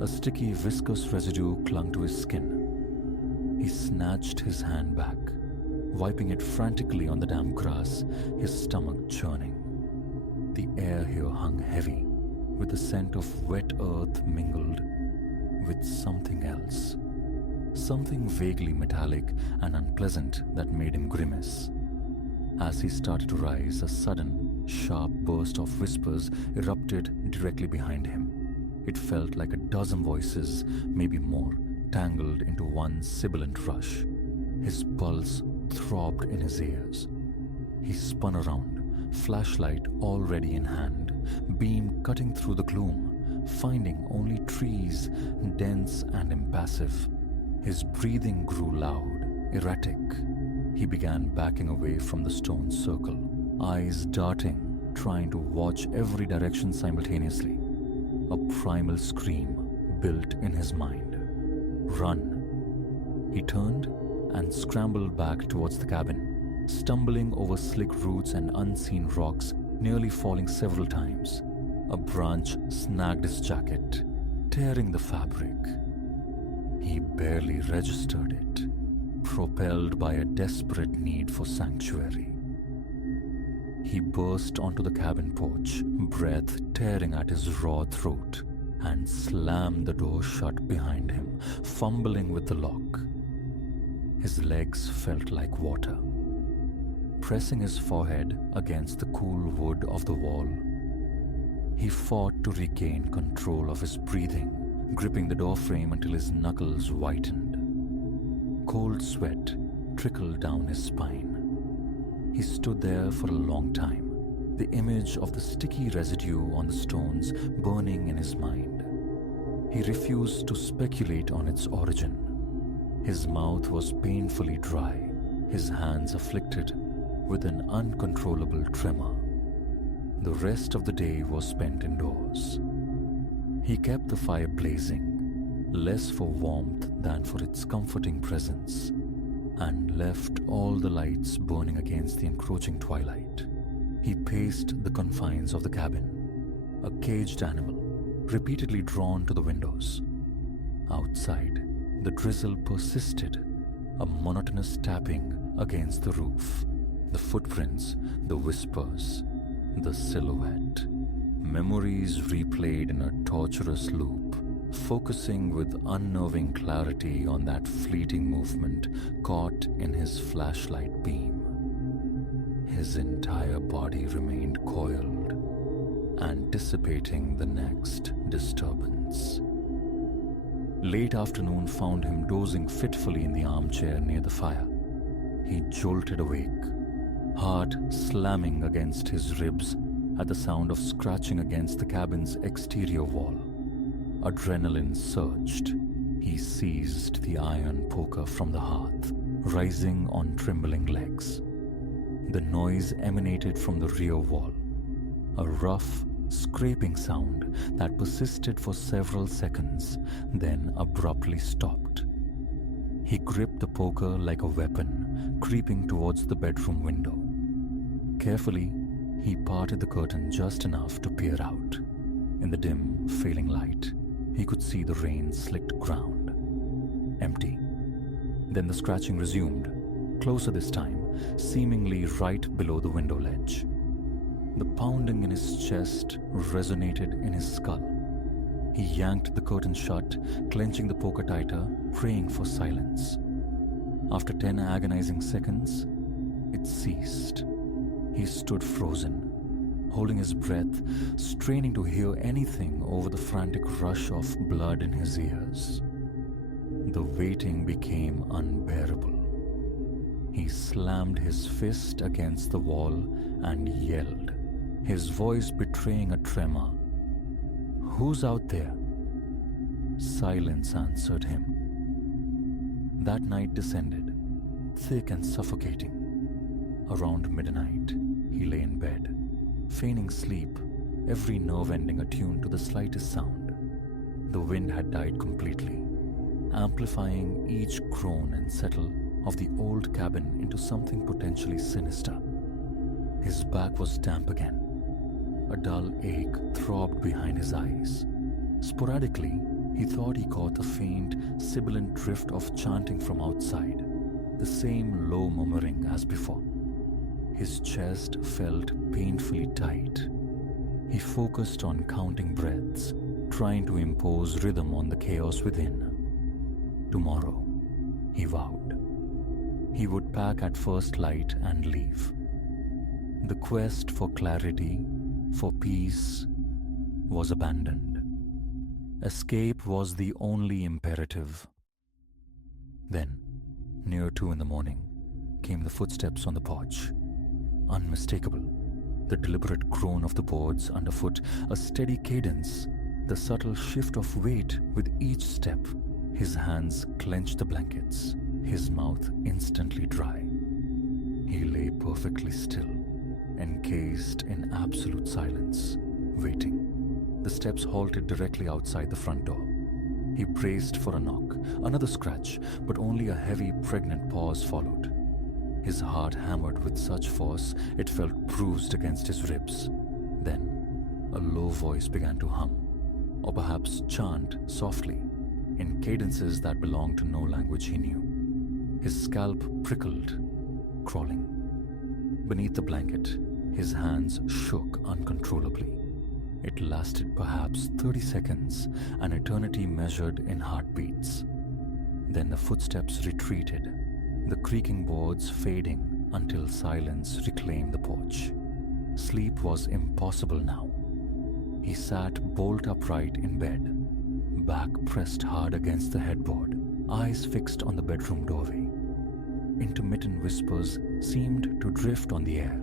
A sticky, viscous residue clung to his skin. He snatched his hand back, wiping it frantically on the damp grass, his stomach churning. The air here hung heavy, with the scent of wet earth mingled with something else. something vaguely metallic and unpleasant that made him grimace. As he started to rise, a sudden, sharp burst of whispers erupted directly behind him. It felt like a dozen voices, maybe more, tangled into one sibilant rush. His pulse throbbed in his ears. He spun around, flashlight already in hand, beam cutting through the gloom, finding only trees, dense and impassive. His breathing grew loud, erratic. He began backing away from the stone circle, eyes darting, trying to watch every direction simultaneously. A primal scream built in his mind. Run! He turned and scrambled back towards the cabin, stumbling over slick roots and unseen rocks, nearly falling several times. A branch snagged his jacket, tearing the fabric. He barely registered it, propelled by a desperate need for sanctuary. He burst onto the cabin porch, breath tearing at his raw throat, and slammed the door shut behind him, fumbling with the lock. His legs felt like water. Pressing his forehead against the cool wood of the wall, he fought to regain control of his breathing, gripping the doorframe until his knuckles whitened. Cold sweat trickled down his spine. He stood there for a long time, the image of the sticky residue on the stones burning in his mind. He refused to speculate on its origin. His mouth was painfully dry, his hands afflicted with an uncontrollable tremor. The rest of the day was spent indoors. He kept the fire blazing, less for warmth than for its comforting presence, and left all the lights burning against the encroaching twilight. He paced the confines of the cabin, a caged animal, repeatedly drawn to the windows. Outside, the drizzle persisted, a monotonous tapping against the roof. The footprints, the whispers, the silhouette. Memories replayed in a torturous loop, focusing with unnerving clarity on that fleeting movement caught in his flashlight beam. His entire body remained coiled, anticipating the next disturbance. Late afternoon found him dozing fitfully in the armchair near the fire. He jolted awake, heart slamming against his ribs at the sound of scratching against the cabin's exterior wall. Adrenaline surged. He seized the iron poker from the hearth, rising on trembling legs. The noise emanated from the rear wall, a rough, scraping sound that persisted for several seconds, then abruptly stopped. He gripped the poker like a weapon, creeping towards the bedroom window. Carefully, he parted the curtain just enough to peer out. In the dim, failing light, he could see the rain-slicked ground. Empty. Then the scratching resumed, closer this time, seemingly right below the window ledge. The pounding in his chest resonated in his skull. He yanked the curtain shut, clenching the poker tighter, praying for silence. After 10 agonizing seconds, it ceased. He stood frozen, holding his breath, straining to hear anything over the frantic rush of blood in his ears. The waiting became unbearable. He slammed his fist against the wall and yelled, his voice betraying a tremor. "Who's out there?" Silence answered him. That night descended, thick and suffocating. Around midnight, he lay in bed, feigning sleep, every nerve ending attuned to the slightest sound. The wind had died completely, amplifying each groan and settle of the old cabin into something potentially sinister. His back was damp again. A dull ache throbbed behind his eyes. Sporadically, he thought he caught a faint, sibilant drift of chanting from outside, the same low murmuring as before. His chest felt painfully tight. He focused on counting breaths, trying to impose rhythm on the chaos within. Tomorrow, he vowed. He would pack at first light and leave. The quest for clarity, for peace, was abandoned. Escape was the only imperative. Then, near 2 in the morning, came the footsteps on the porch. Unmistakable. The deliberate groan of the boards underfoot, a steady cadence, the subtle shift of weight with each step. His hands clenched the blankets, his mouth instantly dry. He lay perfectly still, encased in absolute silence, waiting. The steps halted directly outside the front door. He braced for a knock, another scratch, but only a heavy, pregnant pause followed. His heart hammered with such force it felt bruised against his ribs. Then, a low voice began to hum, or perhaps chant softly, in cadences that belonged to no language he knew. His scalp prickled, crawling. Beneath the blanket, his hands shook uncontrollably. It lasted perhaps 30 seconds, an eternity measured in heartbeats. Then the footsteps retreated, the creaking boards fading until silence reclaimed the porch. Sleep was impossible now. He sat bolt upright in bed, back pressed hard against the headboard, eyes fixed on the bedroom doorway. Intermittent whispers seemed to drift on the air.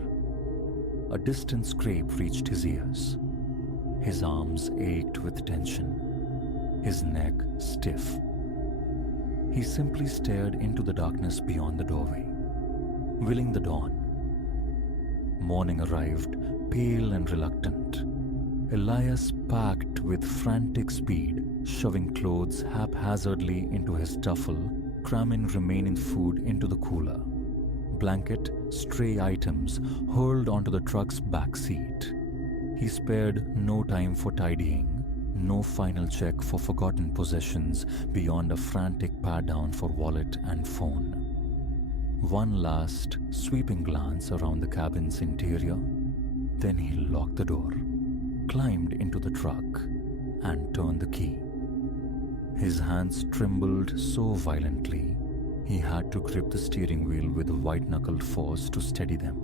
A distant scrape reached his ears. His arms ached with tension, his neck stiff. He simply stared into the darkness beyond the doorway, willing the dawn. Morning arrived, pale and reluctant. Elias packed with frantic speed, shoving clothes haphazardly into his duffel, cramming remaining food into the cooler. Blanket, stray items hurled onto the truck's back seat. He spared no time for tidying, no final check for forgotten possessions beyond a frantic pat-down for wallet and phone. One last, sweeping glance around the cabin's interior, then he locked the door, climbed into the truck, and turned the key. His hands trembled so violently, he had to grip the steering wheel with white-knuckled force to steady them.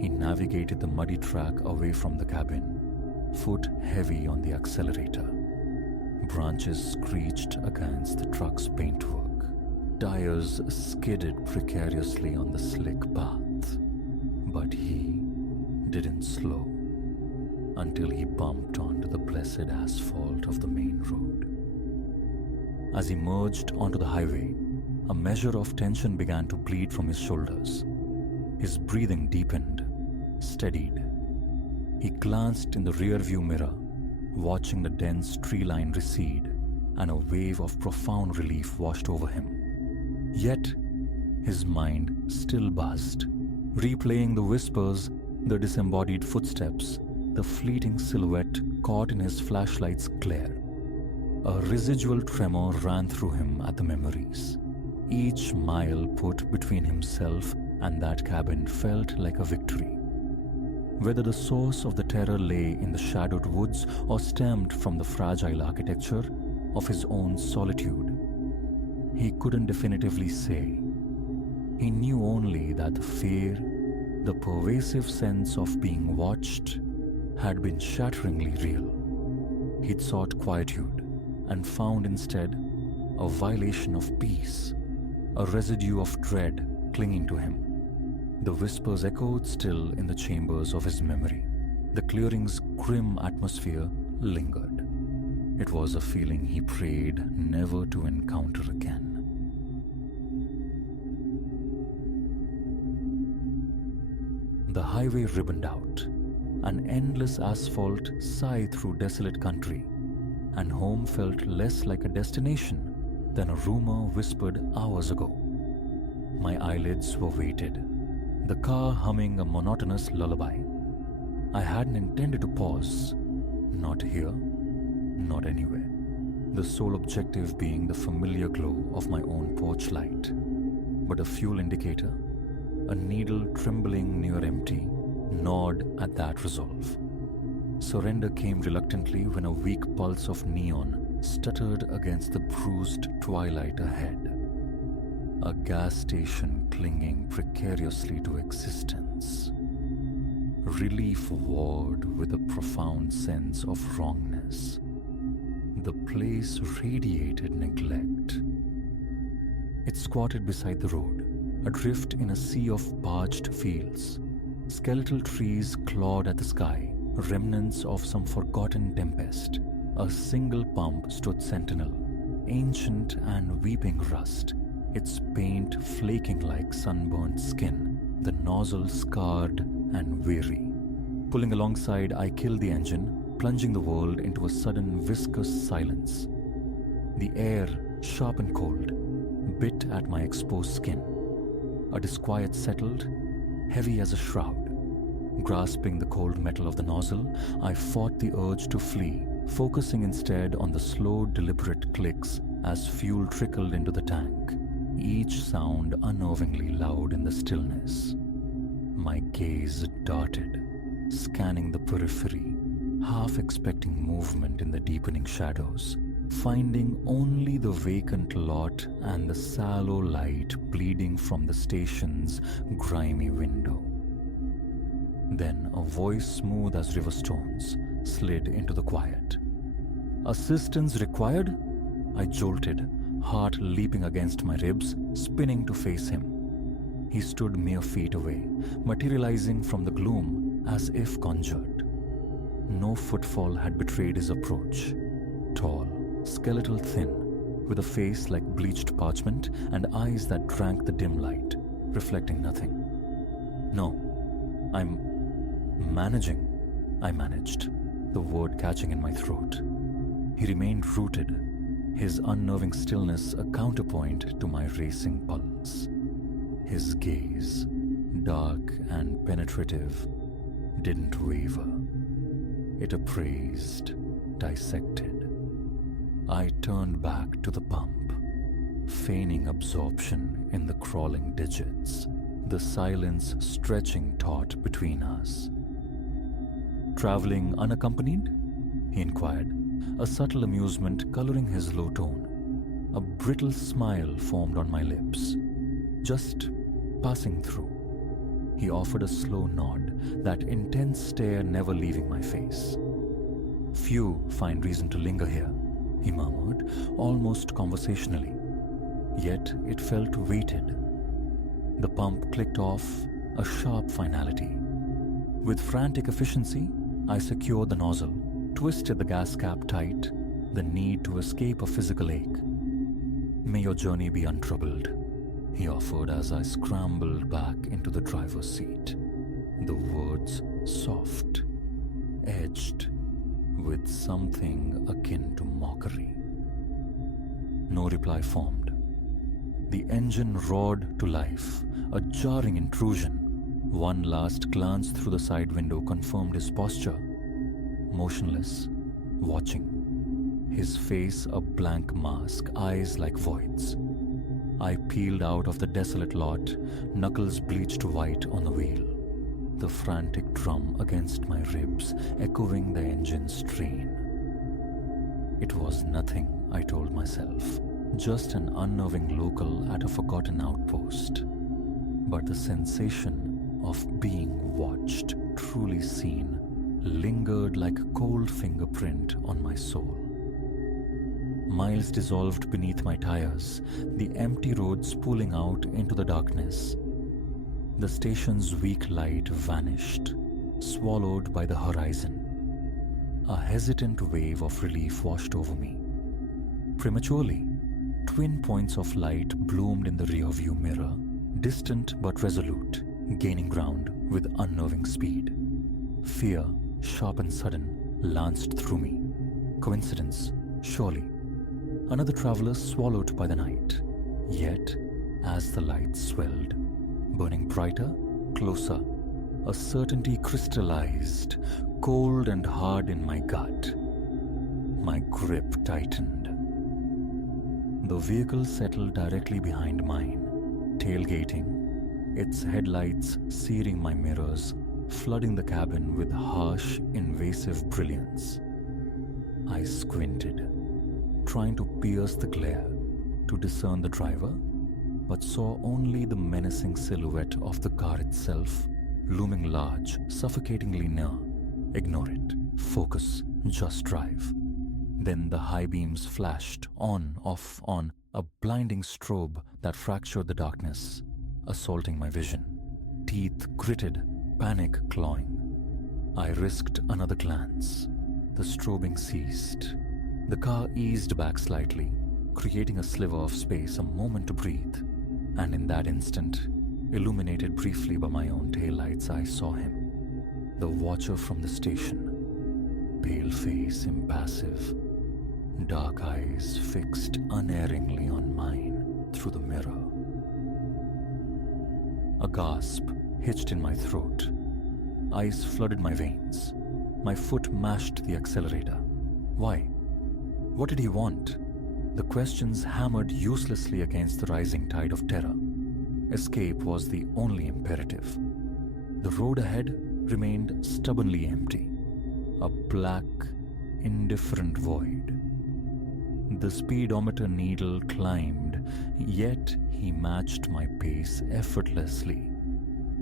He navigated the muddy track away from the cabin, foot heavy on the accelerator. Branches screeched against the truck's paintwork. Tires skidded precariously on the slick path. But he didn't slow until he bumped onto the blessed asphalt of the main road. As he merged onto the highway, a measure of tension began to bleed from his shoulders. His breathing deepened, steadied. He glanced in the rearview mirror, watching the dense tree line recede, and a wave of profound relief washed over him. Yet, his mind still buzzed, replaying the whispers, the disembodied footsteps, the fleeting silhouette caught in his flashlight's glare. A residual tremor ran through him at the memories. Each mile put between himself and that cabin felt like a victory. Whether the source of the terror lay in the shadowed woods or stemmed from the fragile architecture of his own solitude, he couldn't definitively say. He knew only that the fear, the pervasive sense of being watched, had been shatteringly real. He'd sought quietude and found instead a violation of peace, a residue of dread clinging to him. The whispers echoed still in the chambers of his memory. The clearing's grim atmosphere lingered. It was a feeling he prayed never to encounter again. The highway ribboned out, an endless asphalt sigh through desolate country, and home felt less like a destination than a rumor whispered hours ago. My eyelids were weighted, the car humming a monotonous lullaby. I hadn't intended to pause, not here, not anywhere. The sole objective being the familiar glow of my own porch light. But a fuel indicator, a needle trembling near empty, gnawed at that resolve. Surrender came reluctantly when a weak pulse of neon stuttered against the bruised twilight ahead. A gas station clinging precariously to existence. Relief warred with a profound sense of wrongness. The place radiated neglect. It squatted beside the road, adrift in a sea of parched fields. Skeletal trees clawed at the sky, remnants of some forgotten tempest. A single pump stood sentinel, ancient and weeping rust, its paint flaking like sunburnt skin, the nozzle scarred and weary. Pulling alongside, I killed the engine, plunging the world into a sudden viscous silence. The air, sharp and cold, bit at my exposed skin. A disquiet settled, heavy as a shroud. Grasping the cold metal of the nozzle, I fought the urge to flee, focusing instead on the slow, deliberate clicks as fuel trickled into the tank, each sound unnervingly loud in the stillness. My gaze darted, scanning the periphery, half expecting movement in the deepening shadows, finding only the vacant lot and the sallow light bleeding from the station's grimy window. Then a voice smooth as river stones slid into the quiet. "Assistance required?" I jolted, heart leaping against my ribs, spinning to face him. He stood mere feet away, materializing from the gloom as if conjured. No footfall had betrayed his approach. Tall, skeletal thin, with a face like bleached parchment and eyes that drank the dim light, reflecting nothing. "No, I'm managing," I managed, the word catching in my throat. He remained rooted, his unnerving stillness a counterpoint to my racing pulse. His gaze, dark and penetrative, didn't waver. It appraised, dissected. I turned back to the pump, feigning absorption in the crawling digits, the silence stretching taut between us. "Traveling unaccompanied?" he inquired, a subtle amusement coloring his low tone. A brittle smile formed on my lips. "Just passing through." He offered a slow nod, that intense stare never leaving my face. "Few find reason to linger here," he murmured, almost conversationally. Yet it felt weighted. The pump clicked off, a sharp finality. With frantic efficiency, I secured the nozzle, twisted the gas cap tight, the need to escape a physical ache. "May your journey be untroubled," he offered as I scrambled back into the driver's seat. The words soft, edged, with something akin to mockery. No reply formed. The engine roared to life, a jarring intrusion. One last glance through the side window confirmed his posture. Motionless, watching. His face a blank mask, eyes like voids. I peeled out of the desolate lot, knuckles bleached white on the wheel. The frantic drum against my ribs, echoing the engine's strain. It was nothing, I told myself, just an unnerving local at a forgotten outpost. But the sensation of being watched, truly seen, lingered like a cold fingerprint on my soul. Miles dissolved beneath my tires, the empty road spooling out into the darkness. The station's weak light vanished, swallowed by the horizon. A hesitant wave of relief washed over me. Prematurely, twin points of light bloomed in the rearview mirror, distant but resolute, gaining ground with unnerving speed. Fear, sharp and sudden, lanced through me. Coincidence, surely. Another traveler swallowed by the night. Yet, as the light swelled, burning brighter, closer, a certainty crystallized, cold and hard in my gut. My grip tightened. The vehicle settled directly behind mine, tailgating, its headlights searing my mirrors, flooding the cabin with harsh, invasive brilliance. I squinted, trying to pierce the glare to discern the driver, but saw only the menacing silhouette of the car itself, looming large, suffocatingly near. Ignore it. Focus. Just drive. Then the high beams flashed, on, off, on, a blinding strobe that fractured the darkness, assaulting my vision. Teeth gritted, panic clawing. I risked another glance. The strobing ceased. The car eased back slightly, creating a sliver of space, a moment to breathe. And in that instant, illuminated briefly by my own taillights, I saw him. The watcher from the station. Pale face, impassive. Dark eyes fixed unerringly on mine through the mirror. A gasp hitched in my throat. Ice flooded my veins. My foot mashed the accelerator. Why? What did he want? The questions hammered uselessly against the rising tide of terror. Escape was the only imperative. The road ahead remained stubbornly empty. A black, indifferent void. The speedometer needle climbed, yet he matched my pace effortlessly.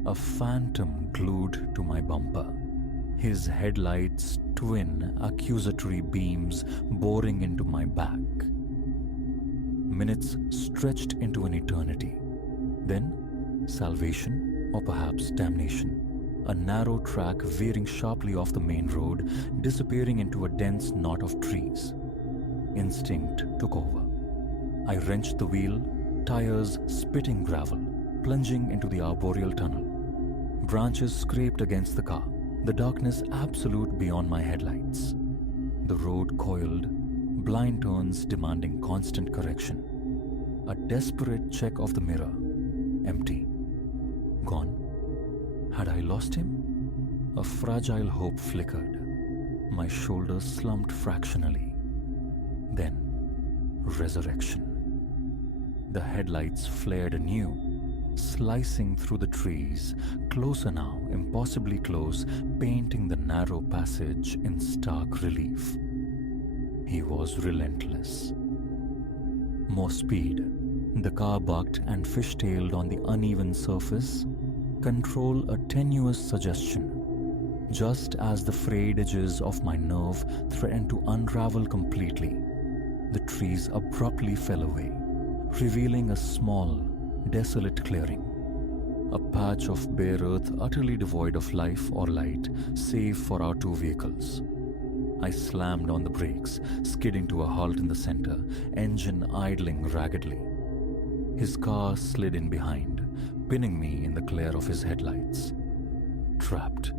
A phantom glued to my bumper, his headlights' twin accusatory beams boring into my back. Minutes stretched into an eternity. Then, salvation, or perhaps damnation. A narrow track veering sharply off the main road, disappearing into a dense knot of trees. Instinct took over. I wrenched the wheel, tires spitting gravel, plunging into the arboreal tunnel. Branches scraped against the car, the darkness absolute beyond my headlights. The road coiled, blind turns demanding constant correction. A desperate check of the mirror. Empty. Gone. Had I lost him? A fragile hope flickered. My shoulders slumped fractionally. Then, resurrection. The headlights flared anew, slicing through the trees, closer now, impossibly close, painting the narrow passage in stark relief. He was relentless. More speed. The car bucked and fishtailed on the uneven surface. Control a tenuous suggestion. Just as the frayed edges of my nerve threatened to unravel completely, the trees abruptly fell away, revealing a small, desolate clearing. A patch of bare earth utterly devoid of life or light, save for our two vehicles. I slammed on the brakes, skidding to a halt in the center, engine idling raggedly. His car slid in behind, pinning me in the glare of his headlights. Trapped,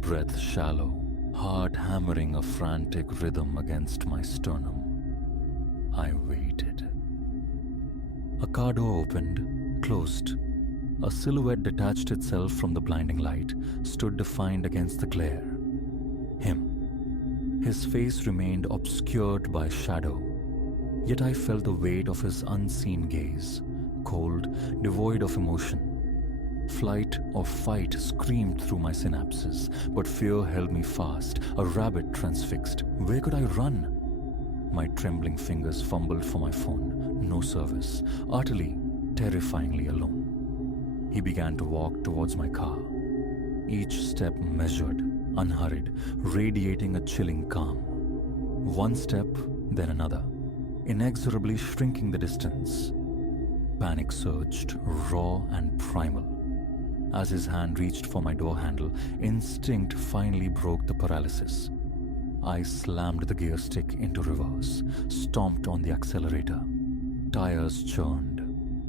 breath shallow, heart hammering a frantic rhythm against my sternum. I waited. A car door opened, closed. A silhouette detached itself from the blinding light, stood defined against the glare. Him. His face remained obscured by shadow, yet I felt the weight of his unseen gaze, cold, devoid of emotion. Flight or fight screamed through my synapses, but fear held me fast, a rabbit transfixed. Where could I run? My trembling fingers fumbled for my phone. No service. Utterly, terrifyingly alone. He began to walk towards my car. Each step measured, unhurried, radiating a chilling calm. One step, then another, inexorably shrinking the distance. Panic surged, raw and primal. As his hand reached for my door handle, instinct finally broke the paralysis. I slammed the gear stick into reverse, stomped on the accelerator. Tires churned,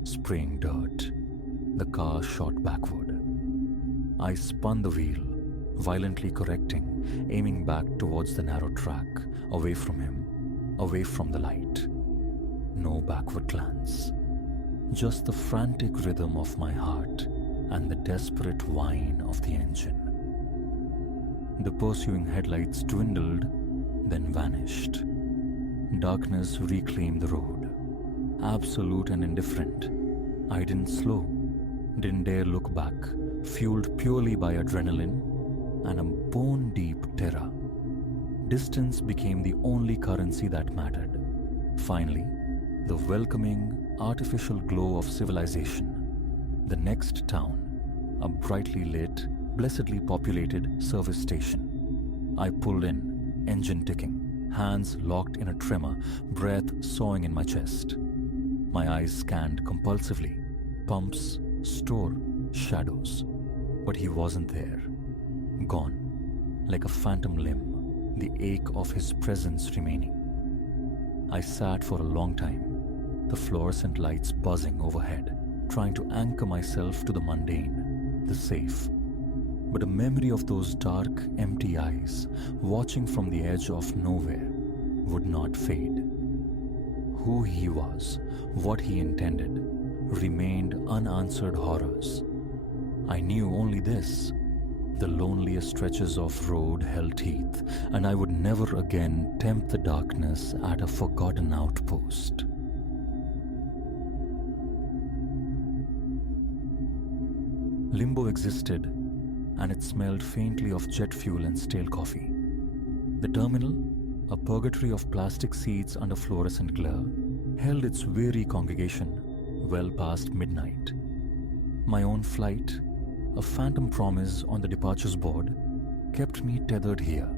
spraying dirt. The car shot backward. I spun the wheel, violently correcting, aiming back towards the narrow track, away from him, away from the light. No backward glance. Just the frantic rhythm of my heart and the desperate whine of the engine. The pursuing headlights dwindled, then vanished. Darkness reclaimed the road. Absolute and indifferent. I didn't slow, didn't dare look back, fueled purely by adrenaline and a bone-deep terror. Distance became the only currency that mattered. Finally, the welcoming, artificial glow of civilization. The next town, a brightly lit, blessedly populated service station. I pulled in, engine ticking, hands locked in a tremor, breath sawing in my chest. My eyes scanned compulsively. Pumps, store, shadows. But he wasn't there. Gone, like a phantom limb, the ache of his presence remaining. I sat for a long time, the fluorescent lights buzzing overhead, trying to anchor myself to the mundane, the safe. But a memory of those dark, empty eyes, watching from the edge of nowhere, would not fade. Who he was, what he intended, remained unanswered horrors. I knew only this. The loneliest stretches of road held teeth, and I would never again tempt the darkness at a forgotten outpost. Limbo existed, and it smelled faintly of jet fuel and stale coffee. The terminal, a purgatory of plastic seats under fluorescent glare, held its weary congregation well past midnight. My own flight, a phantom promise on the departures board, kept me tethered here.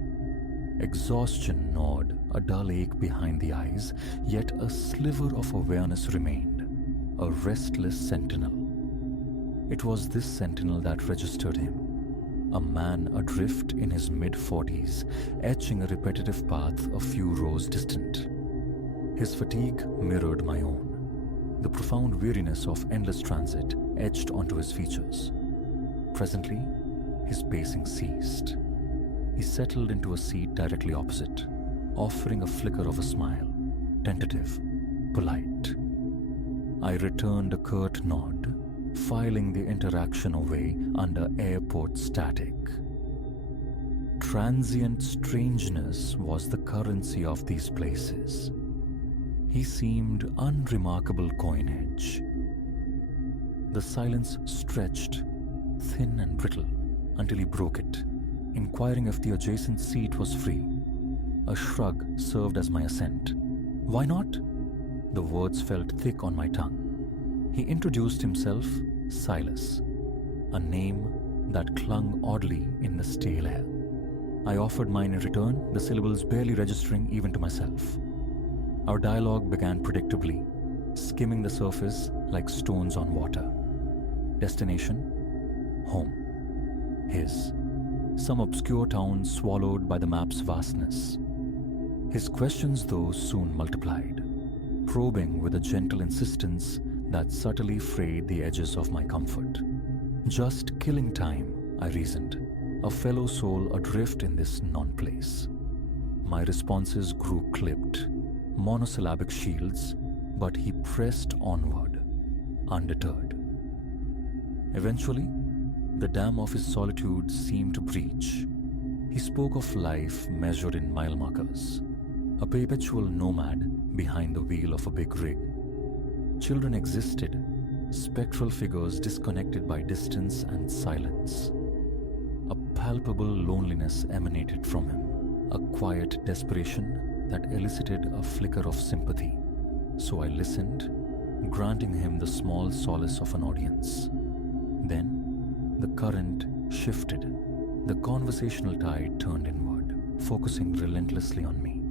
Exhaustion gnawed a dull ache behind the eyes, yet a sliver of awareness remained, a restless sentinel. It was this sentinel that registered him, a man adrift in his mid-40s, etching a repetitive path a few rows distant. His fatigue mirrored my own, the profound weariness of endless transit etched onto his features. Presently, his pacing ceased. He settled into a seat directly opposite, offering a flicker of a smile, tentative, polite. I returned a curt nod, filing the interaction away under airport static. Transient strangeness was the currency of these places. He seemed unremarkable coinage. The silence stretched, thin and brittle, until he broke it, inquiring if the adjacent seat was free. A shrug served as my assent. Why not? The words felt thick on my tongue. He introduced himself, Silas, a name that clung oddly in the stale air. I offered mine in return, the syllables barely registering even to myself. Our dialogue began predictably, skimming the surface like stones on water. Destination? Home. His. Some obscure town swallowed by the map's vastness. His questions, though, soon multiplied, probing with a gentle insistence that subtly frayed the edges of my comfort. Just killing time, I reasoned, a fellow soul adrift in this non-place. My responses grew clipped, monosyllabic shields, but he pressed onward, undeterred. Eventually, the dam of his solitude seemed to breach. He spoke of life measured in mile markers, a perpetual nomad behind the wheel of a big rig. Children existed, spectral figures disconnected by distance and silence. A palpable loneliness emanated from him, a quiet desperation that elicited a flicker of sympathy. So I listened, granting him the small solace of an audience. Then, the current shifted. The conversational tide turned inward, focusing relentlessly on me.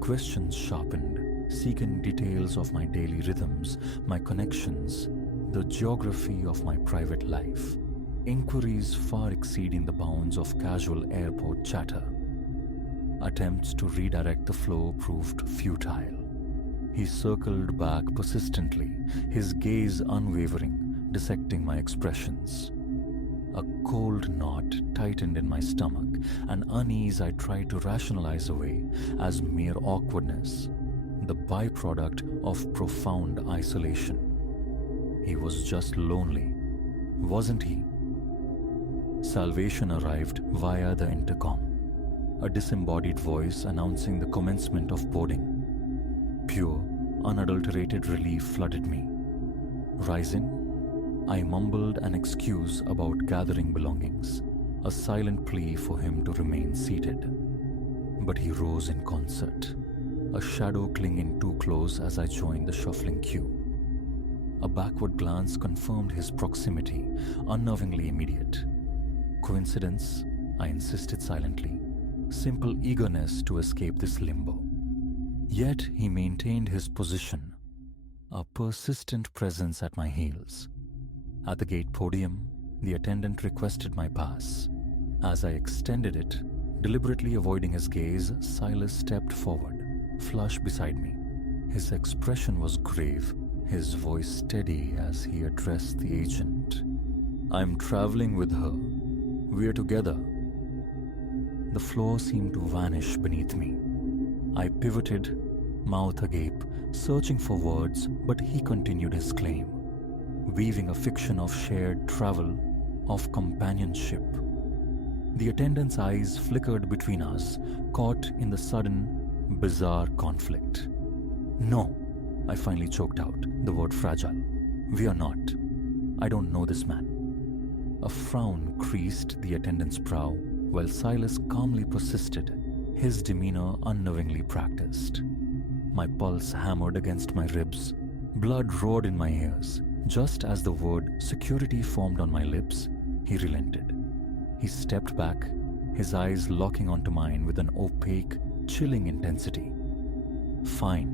Questions sharpened, seeking details of my daily rhythms, my connections, the geography of my private life. Inquiries far exceeding the bounds of casual airport chatter. Attempts to redirect the flow proved futile. He circled back persistently, his gaze unwavering, dissecting my expressions. A cold knot tightened in my stomach, an unease I tried to rationalize away as mere awkwardness, the byproduct of profound isolation. He was just lonely, wasn't he? Salvation arrived via the intercom, a disembodied voice announcing the commencement of boarding. Pure, unadulterated relief flooded me. Rising, I mumbled an excuse about gathering belongings, a silent plea for him to remain seated. But he rose in concert, a shadow clinging too close as I joined the shuffling queue. backward glance confirmed his proximity, unnervingly immediate. Coincidence? I insisted silently. Simple eagerness to escape this limbo. Yet he maintained his position, a persistent presence at my heels. At the gate podium, the attendant requested my pass. As I extended it, deliberately avoiding his gaze, Silas stepped forward, flush beside me. His expression was grave, his voice steady as he addressed the agent. "I'm traveling with her. We're together." The floor seemed to vanish beneath me. I pivoted, mouth agape, searching for words, but he continued his claim, weaving a fiction of shared travel, of companionship. The attendant's eyes flickered between us, caught in the sudden, bizarre conflict. "No," I finally choked out, the word fragile. "We are not. I don't know this man." A frown creased the attendant's brow, while Silas calmly persisted, his demeanor unknowingly practiced. My pulse hammered against my ribs. Blood roared in my ears. Just as the word security formed on my lips, he relented. He stepped back, his eyes locking onto mine with an opaque, chilling intensity. "Fine,"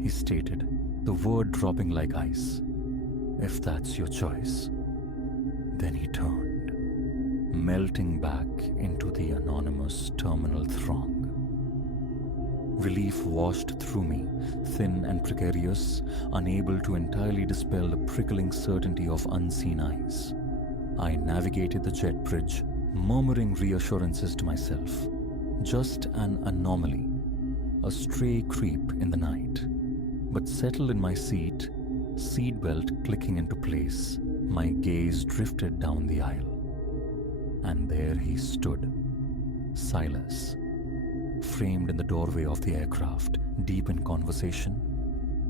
he stated, the word dropping like ice. "If that's your choice." Then he turned, melting back into the anonymous terminal throng. Relief washed through me, thin and precarious, unable to entirely dispel the prickling certainty of unseen eyes. I navigated the jet bridge, murmuring reassurances to myself. Just an anomaly, a stray creep in the night. But settled in my seat, seatbelt clicking into place, my gaze drifted down the aisle. And there he stood, Silas, framed in the doorway of the aircraft, deep in conversation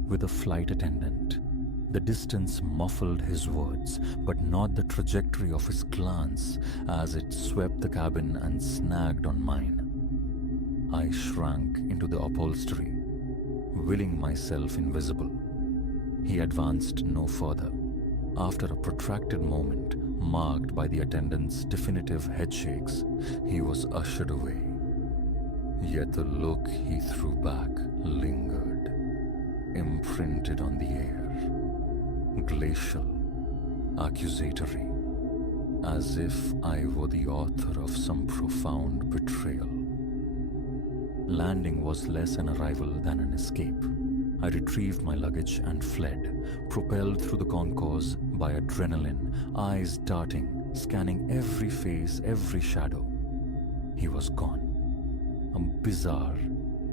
with a flight attendant. The distance muffled his words, but not the trajectory of his glance as it swept the cabin and snagged on mine. I shrank into the upholstery, willing myself invisible. He advanced no further. After a protracted moment, marked by the attendant's definitive headshakes, he was ushered away. Yet the look he threw back lingered, imprinted on the air, glacial, accusatory, as if I were the author of some profound betrayal. Landing was less an arrival than an escape. I retrieved my luggage and fled, propelled through the concourse by adrenaline, eyes darting, scanning every face, every shadow. He was gone. A bizarre,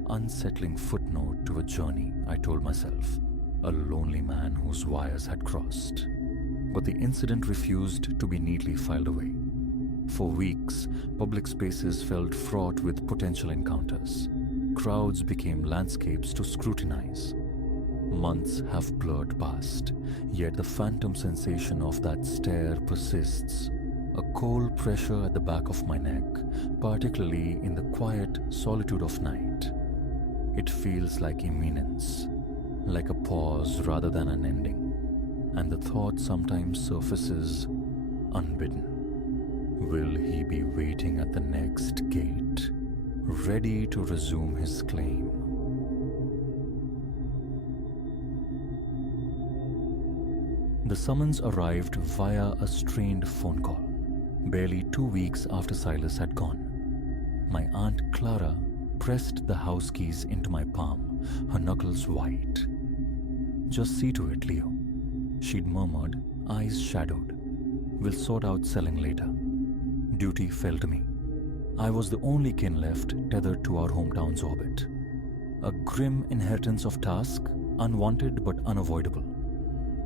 unsettling footnote to a journey, I told myself. A lonely man whose wires had crossed. But the incident refused to be neatly filed away. For weeks, public spaces felt fraught with potential encounters. Crowds became landscapes to scrutinize. Months have blurred past, yet the phantom sensation of that stare persists. A cold pressure at the back of my neck, particularly in the quiet solitude of night. It feels like imminence, like a pause rather than an ending, and the thought sometimes surfaces unbidden. Will he be waiting at the next gate, ready to resume his claim? The summons arrived via a strained phone call, barely 2 weeks after Silas had gone. My Aunt Clara pressed the house keys into my palm, her knuckles white. "Just see to it, Leo," she'd murmured, eyes shadowed. "We'll sort out selling later." Duty fell to me. I was the only kin left tethered to our hometown's orbit. A grim inheritance of task, unwanted but unavoidable.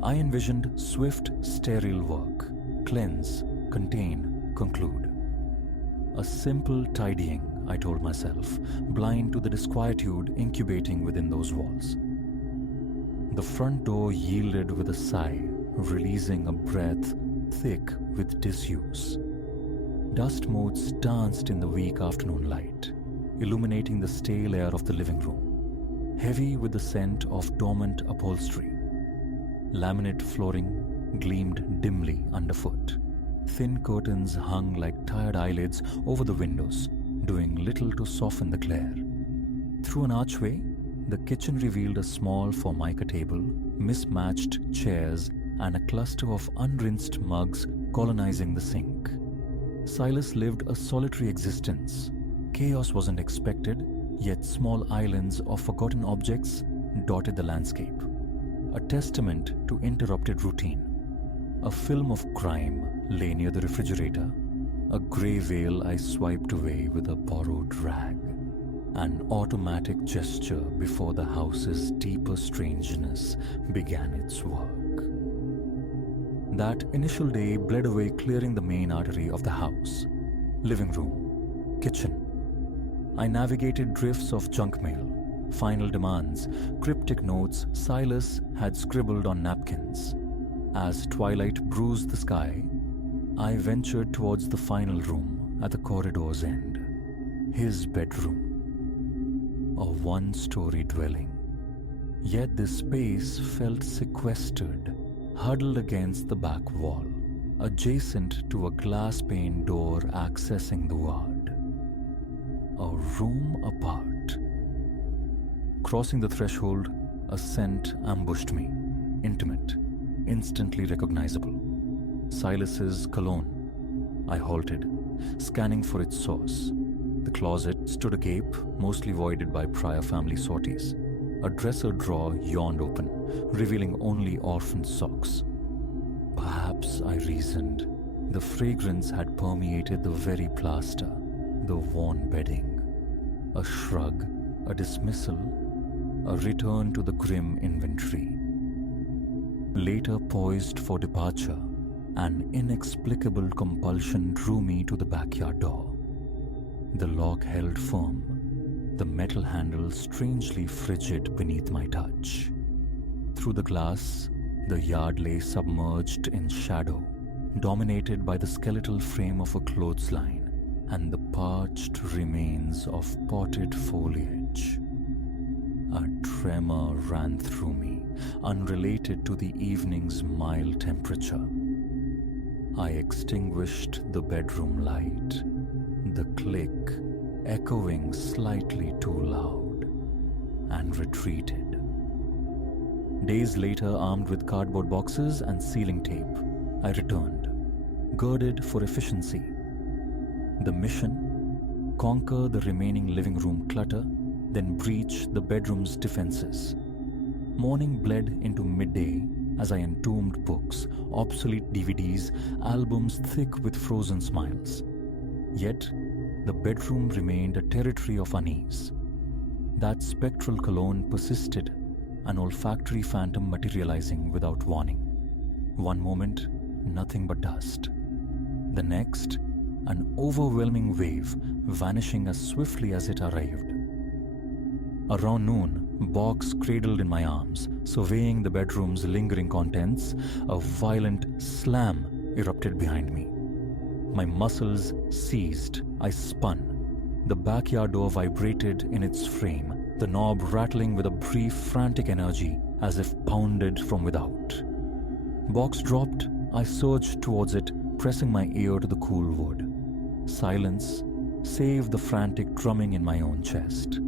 I envisioned swift, sterile work. Cleanse, contain, conclude. A simple tidying, I told myself, blind to the disquietude incubating within those walls. The front door yielded with a sigh, releasing a breath thick with disuse. Dust motes danced in the weak afternoon light, illuminating the stale air of the living room, heavy with the scent of dormant upholstery. Laminate flooring gleamed dimly underfoot. Thin curtains hung like tired eyelids over the windows, doing little to soften the glare. Through an archway, the kitchen revealed a small formica table, mismatched chairs, and a cluster of unrinsed mugs colonizing the sink. Silas lived a solitary existence. Chaos wasn't expected, yet small islands of forgotten objects dotted the landscape. A testament to interrupted routine. A film of crime lay near the refrigerator, a grey veil I swiped away with a borrowed rag. An automatic gesture before the house's deeper strangeness began its work. That initial day bled away, clearing the main artery of the house. Living room, kitchen. I navigated drifts of junk mail, final demands, cryptic notes Silas had scribbled on napkins. As twilight bruised the sky, I ventured towards the final room at the corridor's end. His bedroom. A one-story dwelling. Yet this space felt sequestered, huddled against the back wall, adjacent to a glass-pane door accessing the ward. A room apart. Crossing the threshold, a scent ambushed me, intimate, instantly recognizable. Silas's cologne. I halted, scanning for its source. The closet stood agape, mostly voided by prior family sorties. A dresser drawer yawned open, revealing only orphaned socks. Perhaps, I reasoned, the fragrance had permeated the very plaster, the worn bedding. A shrug, a dismissal, a return to the grim inventory. Later poised for departure, an inexplicable compulsion drew me to the backyard door. The lock held firm, the metal handle strangely frigid beneath my touch. Through the glass, the yard lay submerged in shadow, dominated by the skeletal frame of a clothesline and the parched remains of potted foliage. A tremor ran through me, unrelated to the evening's mild temperature. I extinguished the bedroom light, the click echoing slightly too loud, and retreated. Days later, armed with cardboard boxes and sealing tape, I returned, girded for efficiency. The mission? Conquer the remaining living room clutter, then breach the bedroom's defenses. Morning bled into midday as I entombed books, obsolete DVDs, albums thick with frozen smiles. Yet, the bedroom remained a territory of unease. That spectral cologne persisted, an olfactory phantom materializing without warning. One moment, nothing but dust. The next, an overwhelming wave, vanishing as swiftly as it arrived. Around noon, Box cradled in my arms, surveying the bedroom's lingering contents. A violent slam erupted behind me. My muscles seized. I spun. The backyard door vibrated in its frame, the knob rattling with a brief, frantic energy as if pounded from without. Box dropped. I surged towards it, pressing my ear to the cool wood. Silence, save the frantic drumming in my own chest.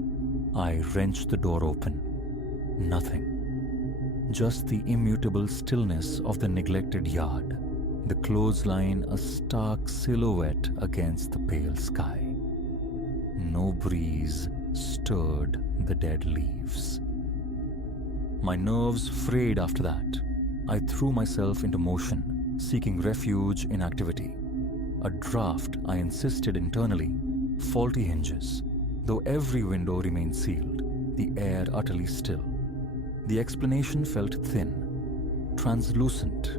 I wrenched the door open. Nothing. Just the immutable stillness of the neglected yard, the clothesline a stark silhouette against the pale sky. No breeze stirred the dead leaves. My nerves frayed after that. I threw myself into motion, seeking refuge in activity. A draft, I insisted internally, faulty hinges. Though every window remained sealed, the air utterly still. The explanation felt thin, translucent.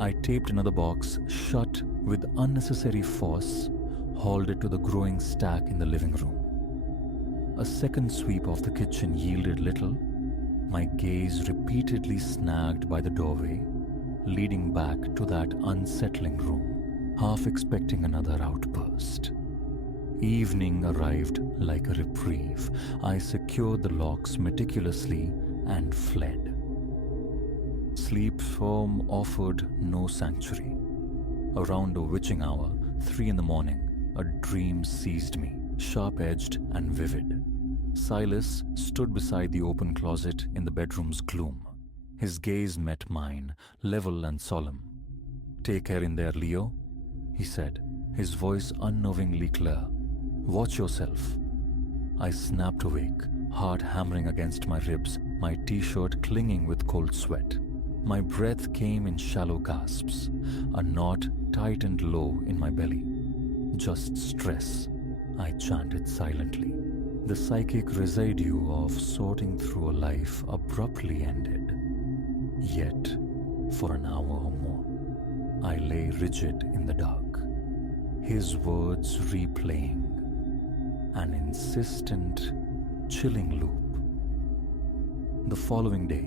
I taped another box shut with unnecessary force, hauled it to the growing stack in the living room. A second sweep of the kitchen yielded little, my gaze repeatedly snagged by the doorway, leading back to that unsettling room, half expecting another outburst. Evening arrived like a reprieve. I secured the locks meticulously and fled. sleep home offered no sanctuary. Around a witching hour, 3 in the morning, a dream seized me, sharp-edged and vivid. Silas stood beside the open closet in the bedroom's gloom. His gaze met mine, level and solemn. "Take care in there, Leo," he said, his voice unnervingly clear. "Watch yourself." I snapped awake, heart hammering against my ribs, my t-shirt clinging with cold sweat. My breath came in shallow gasps, a knot tightened low in my belly. "Just stress," I chanted silently. The psychic residue of sorting through a life abruptly ended. Yet, for an hour or more, I lay rigid in the dark, his words replaying, an insistent, chilling loop. The following day,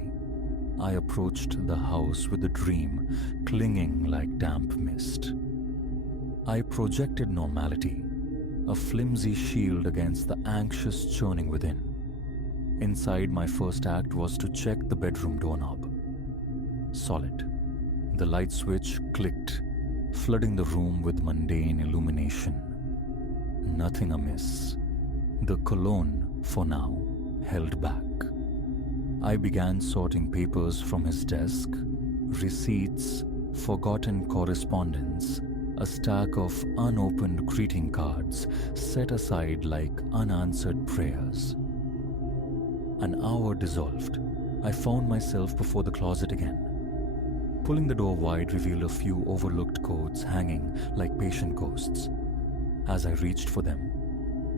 I approached the house with the dream clinging like damp mist. I projected normality, a flimsy shield against the anxious churning within. Inside, my first act was to check the bedroom doorknob. Solid. The light switch clicked, flooding the room with mundane illumination. Nothing amiss. The cologne, for now, held back. I began sorting papers from his desk, receipts, forgotten correspondence, a stack of unopened greeting cards set aside like unanswered prayers. An hour dissolved. I found myself before the closet again. Pulling the door wide revealed a few overlooked coats hanging like patient ghosts. As I reached for them,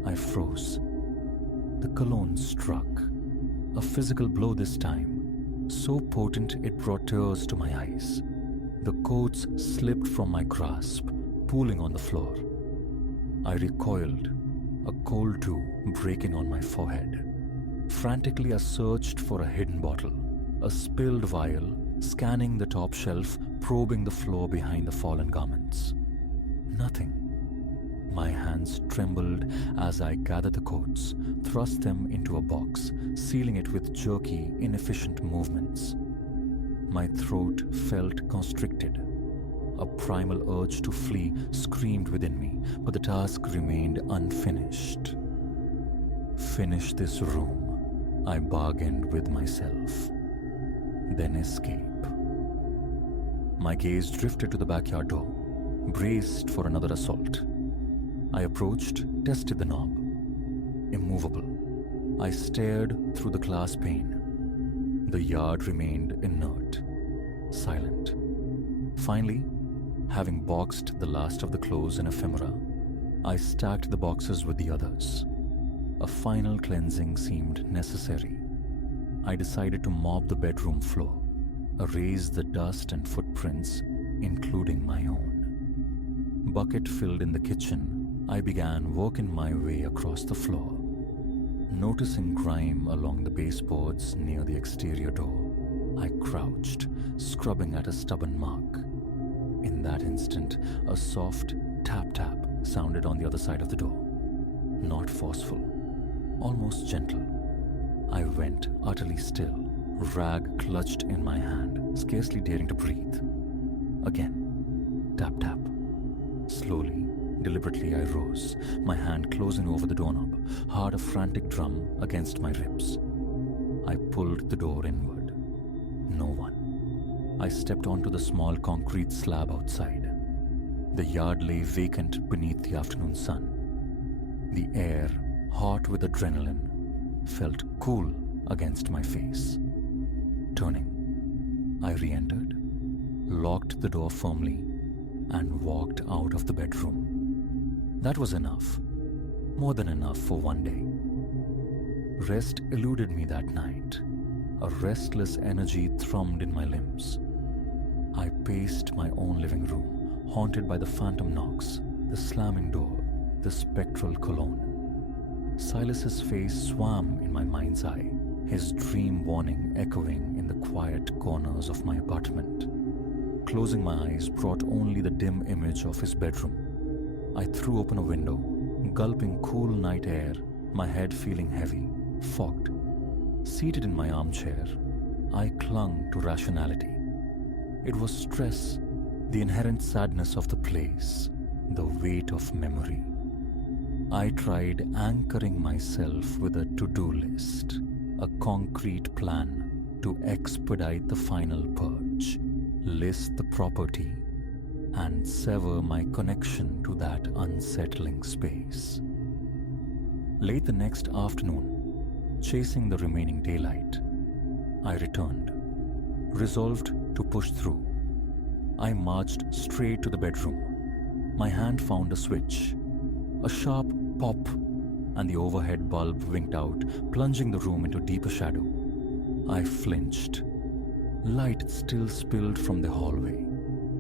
I froze. The cologne struck. A physical blow this time, so potent it brought tears to my eyes. The coats slipped from my grasp, pooling on the floor. I recoiled, a cold dew breaking on my forehead. Frantically, I searched for a hidden bottle, a spilled vial, scanning the top shelf, probing the floor behind the fallen garments. Nothing. My hands trembled as I gathered the coats, thrust them into a box, sealing it with jerky, inefficient movements. My throat felt constricted. A primal urge to flee screamed within me, but the task remained unfinished. Finish this room, I bargained with myself. Then escape. My gaze drifted to the backyard door, braced for another assault. I approached, tested the knob. Immovable. I stared through the glass pane. The yard remained inert, silent. Finally, having boxed the last of the clothes and ephemera, I stacked the boxes with the others. A final cleansing seemed necessary. I decided to mop the bedroom floor, erase the dust and footprints, including my own. Bucket filled in the kitchen, I began working my way across the floor. Noticing grime along the baseboards near the exterior door, I crouched, scrubbing at a stubborn mark. In that instant, a soft tap-tap sounded on the other side of the door. Not forceful, almost gentle. I went utterly still, rag clutched in my hand, scarcely daring to breathe. Again, tap-tap. Slowly, deliberately I rose, my hand closing over the doorknob, heart a frantic drum against my ribs. I pulled the door inward. No one. I stepped onto the small concrete slab outside. The yard lay vacant beneath the afternoon sun. The air, hot with adrenaline, felt cool against my face. Turning, I re-entered, locked the door firmly, and walked out of the bedroom. That was enough. More than enough for one day. Rest eluded me that night. A restless energy thrummed in my limbs. I paced my own living room, haunted by the phantom knocks, the slamming door, the spectral cologne. Silas's face swam in my mind's eye, his dream warning echoing in the quiet corners of my apartment. Closing my eyes brought only the dim image of his bedroom. I threw open a window, gulping cool night air, my head feeling heavy, fogged. Seated in my armchair, I clung to rationality, It was stress, the inherent sadness of the place, the weight of memory. I tried anchoring myself with a to-do list, a concrete plan to expedite the final purge, list the property, and sever my connection to that unsettling space. Late the next afternoon, chasing the remaining daylight, I returned, resolved to push through. I marched straight to the bedroom. My hand found a switch. A sharp pop, and the overhead bulb winked out, plunging the room into deeper shadow. I flinched. Light still spilled from the hallway,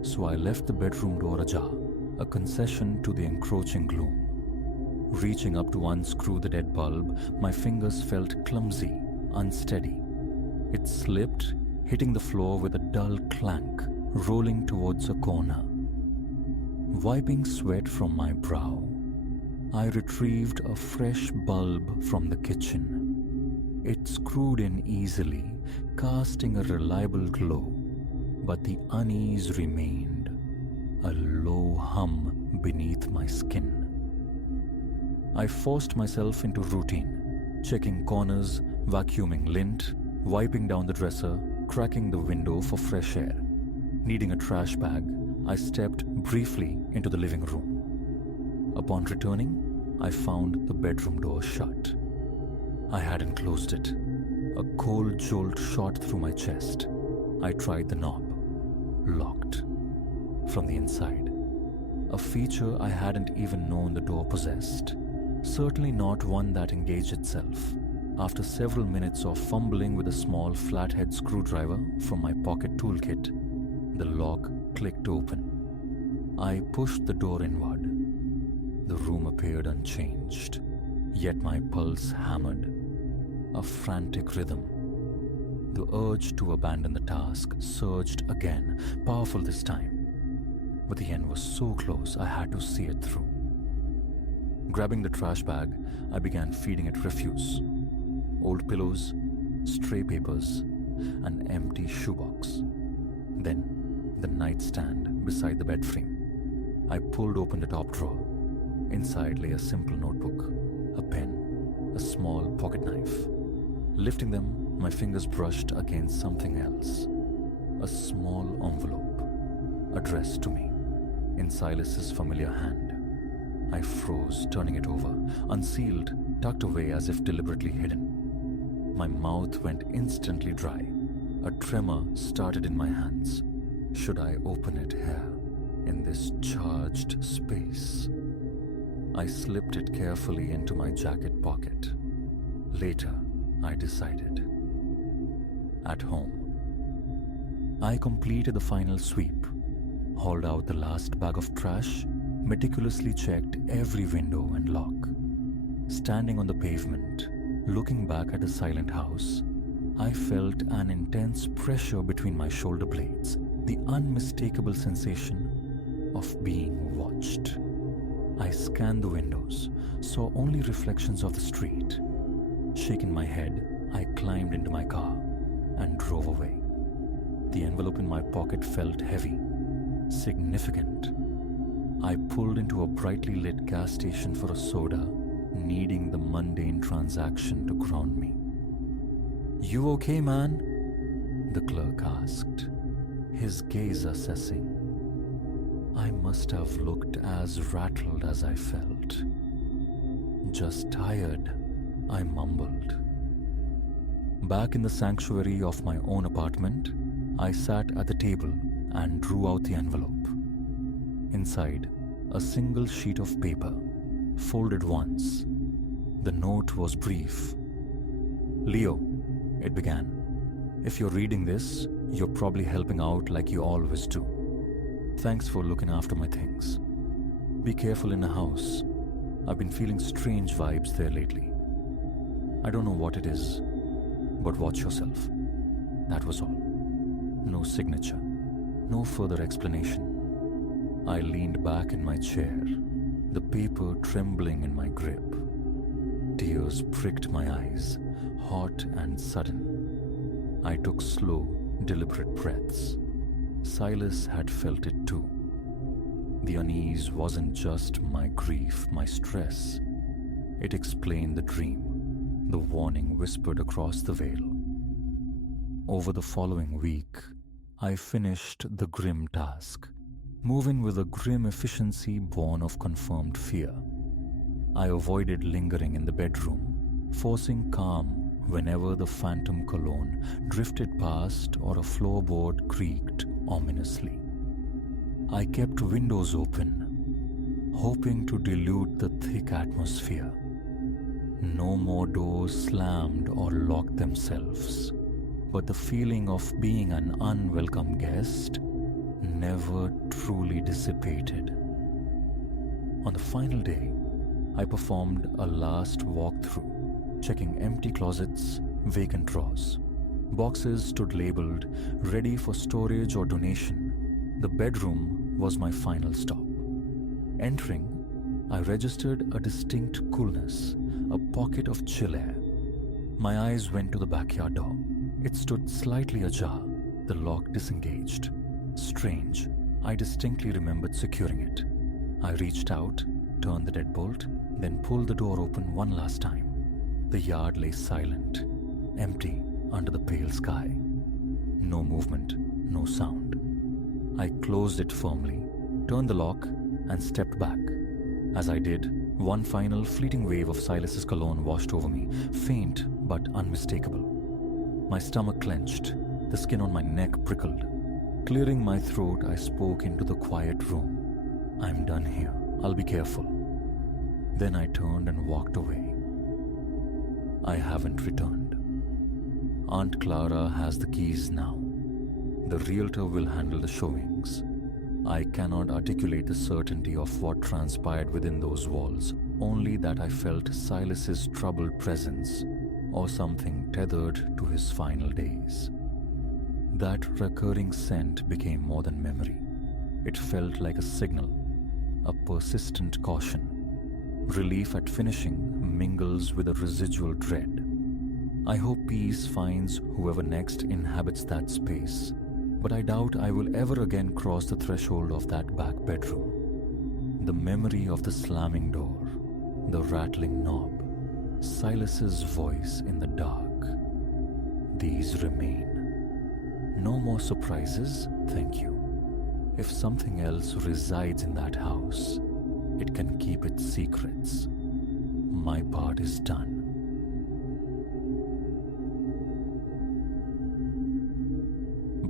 so I left the bedroom door ajar, a concession to the encroaching gloom. Reaching up to unscrew the dead bulb, my fingers felt clumsy, unsteady. It slipped, hitting the floor with a dull clank, rolling towards a corner. Wiping sweat from my brow, I retrieved a fresh bulb from the kitchen. It screwed in easily, casting a reliable glow, but the unease remained, a low hum beneath my skin. I forced myself into routine, checking corners, vacuuming lint, wiping down the dresser, cracking the window for fresh air. Needing a trash bag, I stepped briefly into the living room. Upon returning, I found the bedroom door shut. I hadn't closed it. A cold jolt shot through my chest. I tried the knob. Locked. From the inside. A feature I hadn't even known the door possessed. Certainly not one that engaged itself. After several minutes of fumbling with a small flathead screwdriver from my pocket toolkit, the lock clicked open. I pushed the door inward. The room appeared unchanged, yet my pulse hammered, a frantic rhythm. The urge to abandon the task surged again, powerful this time. But the end was so close I had to see it through. Grabbing the trash bag, I began feeding it refuse. Old pillows, stray papers, an empty shoebox. Then, the nightstand beside the bed frame. I pulled open the top drawer. Inside lay a simple notebook, a pen, a small pocket knife. Lifting them, my fingers brushed against something else. A small envelope, addressed to me, in Silas's familiar hand. I froze, turning it over, unsealed, tucked away as if deliberately hidden. My mouth went instantly dry. A tremor started in my hands. Should I open it here, in this charged space? I slipped it carefully into my jacket pocket. Later, I decided. At home. I completed the final sweep, hauled out the last bag of trash, meticulously checked every window and lock. Standing on the pavement, looking back at the silent house, I felt an intense pressure between my shoulder blades, the unmistakable sensation of being watched. I scanned the windows, saw only reflections of the street. Shaking my head, I climbed into my car and drove away. The envelope in my pocket felt heavy, significant. I pulled into a brightly lit gas station for a soda, needing the mundane transaction to ground me. "You okay, man?" the clerk asked, his gaze assessing. I must have looked as rattled as I felt. "Just tired," I mumbled. Back in the sanctuary of my own apartment, I sat at the table and drew out the envelope. Inside, a single sheet of paper, folded once. The note was brief. "Leo," it began, "if you're reading this, you're probably helping out like you always do. Thanks for looking after my things. Be careful in the house. I've been feeling strange vibes there lately. I don't know what it is, but watch yourself." That was all. No signature, no further explanation. I leaned back in my chair, the paper trembling in my grip. Tears pricked my eyes, hot and sudden. I took slow, deliberate breaths. Silas had felt it too. The unease wasn't just my grief, my stress. It explained the dream, the warning whispered across the veil. Over the following week, I finished the grim task, moving with a grim efficiency born of confirmed fear. I avoided lingering in the bedroom, forcing calm whenever the phantom cologne drifted past or a floorboard creaked ominously. I kept windows open, hoping to dilute the thick atmosphere. No more doors slammed or locked themselves, but the feeling of being an unwelcome guest never truly dissipated. On the final day, I performed a last walkthrough, checking empty closets, vacant drawers. Boxes stood labeled, ready for storage or donation. The bedroom was my final stop. Entering, I registered a distinct coolness, a pocket of chill air. My eyes went to the backyard door. It stood slightly ajar, the lock disengaged. Strange, I distinctly remembered securing it. I reached out, turned the deadbolt, then pulled the door open one last time. The yard lay silent, empty under the pale sky. No movement, no sound. I closed it firmly, turned the lock, and stepped back. As I did, one final fleeting wave of Silas's cologne washed over me, faint but unmistakable. My stomach clenched, the skin on my neck prickled. Clearing my throat, I spoke into the quiet room. "I'm done here. I'll be careful." Then I turned and walked away. I haven't returned. Aunt Clara has the keys now. The realtor will handle the showings. I cannot articulate the certainty of what transpired within those walls, only that I felt Silas's troubled presence, or something tethered to his final days. That recurring scent became more than memory. It felt like a signal, a persistent caution. Relief at finishing mingles with a residual dread. I hope peace finds whoever next inhabits that space, but I doubt I will ever again cross the threshold of that back bedroom. The memory of the slamming door, the rattling knob, Silas's voice in the dark. These remain. No more surprises, thank you. If something else resides in that house, it can keep its secrets. My part is done.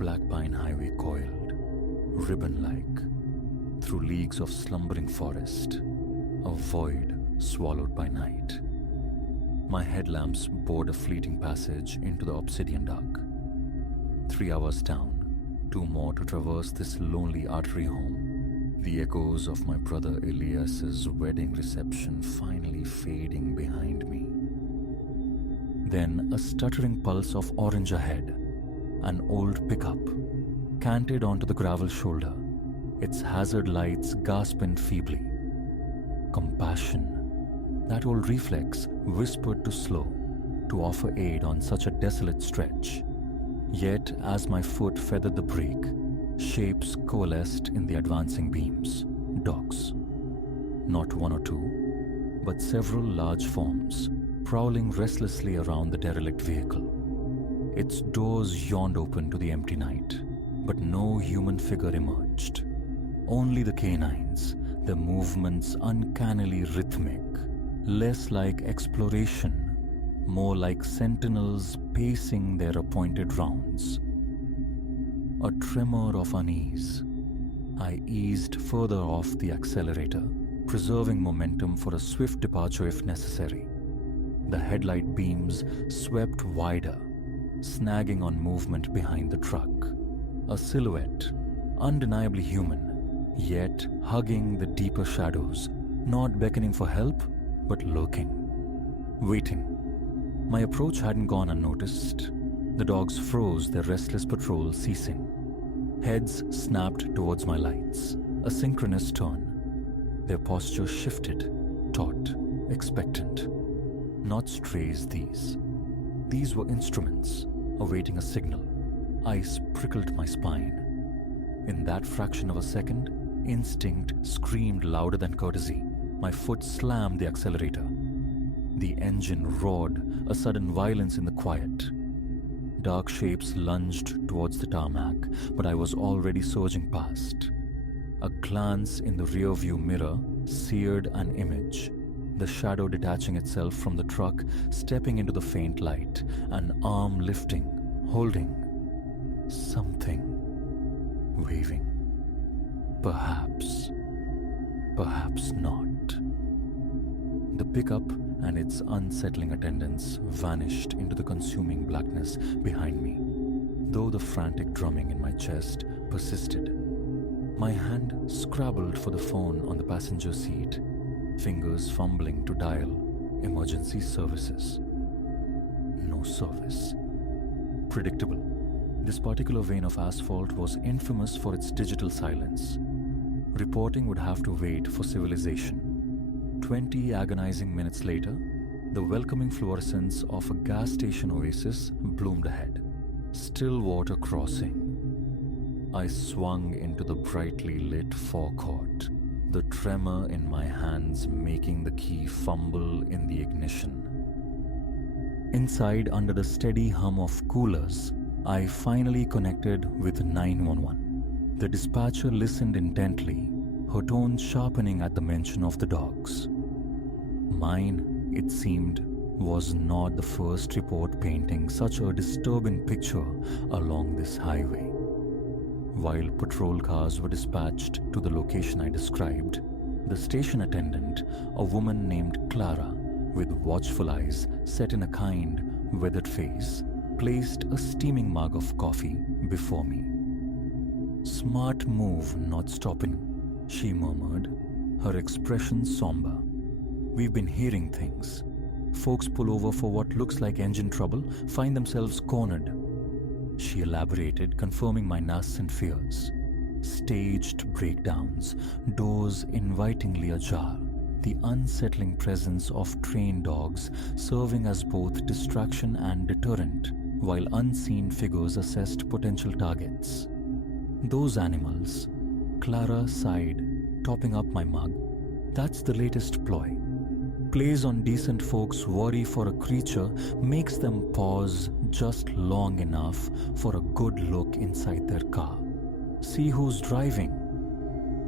Black Pine Highway coiled, ribbon-like, through leagues of slumbering forest, a void swallowed by night. My headlamps bored a fleeting passage into the obsidian dark. 3 hours down, 2 more to traverse this lonely artery home. The echoes of my brother Elias's wedding reception finally fading behind me. Then a stuttering pulse of orange ahead. An old pickup, canted onto the gravel shoulder, its hazard lights gasping feebly. Compassion. That old reflex whispered to slow, to offer aid on such a desolate stretch. Yet, as my foot feathered the brake, shapes coalesced in the advancing beams. Dogs. Not one or two, but several large forms, prowling restlessly around the derelict vehicle. Its doors yawned open to the empty night, but no human figure emerged. Only the canines, their movements uncannily rhythmic, less like exploration, more like sentinels pacing their appointed rounds. A tremor of unease. I eased further off the accelerator, preserving momentum for a swift departure if necessary. The headlight beams swept wider, snagging on movement behind the truck. A silhouette, undeniably human, yet hugging the deeper shadows, not beckoning for help, but lurking, waiting. My approach hadn't gone unnoticed. The dogs froze, their restless patrol ceasing. Heads snapped towards my lights, a synchronous turn. Their posture shifted, taut, expectant. Not strays, these. These were instruments, awaiting a signal. Ice prickled my spine. In that fraction of a second, instinct screamed louder than courtesy. My foot slammed the accelerator. The engine roared, a sudden violence in the quiet. Dark shapes lunged towards the tarmac, but I was already surging past. A glance in the rearview mirror seared an image. The shadow detaching itself from the truck, stepping into the faint light, an arm lifting, holding something, waving. Perhaps not. The pickup and its unsettling attendants vanished into the consuming blackness behind me, though the frantic drumming in my chest persisted. My hand scrabbled for the phone on the passenger seat, fingers fumbling to dial emergency services. No service. Predictable. This particular vein of asphalt was infamous for its digital silence. Reporting would have to wait for civilization. 20 agonizing minutes later, the welcoming fluorescence of a gas station oasis bloomed ahead. Stillwater Crossing. I swung into the brightly lit forecourt, the tremor in my hands making the key fumble in the ignition. Inside, under the steady hum of coolers, I finally connected with 911. The dispatcher listened intently, her tone sharpening at the mention of the dogs. Mine, it seemed, was not the first report painting such a disturbing picture along this highway. While patrol cars were dispatched to the location I described, the station attendant, a woman named Clara, with watchful eyes set in a kind, weathered face, placed a steaming mug of coffee before me. "Smart move not stopping," she murmured, her expression somber. "We've been hearing things. Folks pull over for what looks like engine trouble, find themselves cornered." She elaborated, confirming my nascent fears. Staged breakdowns, doors invitingly ajar, the unsettling presence of trained dogs serving as both distraction and deterrent, while unseen figures assessed potential targets. "Those animals," Clara sighed, topping up my mug. "That's the latest ploy. Plays on decent folks' worry for a creature makes them pause just long enough for a good look inside their car. See who's driving,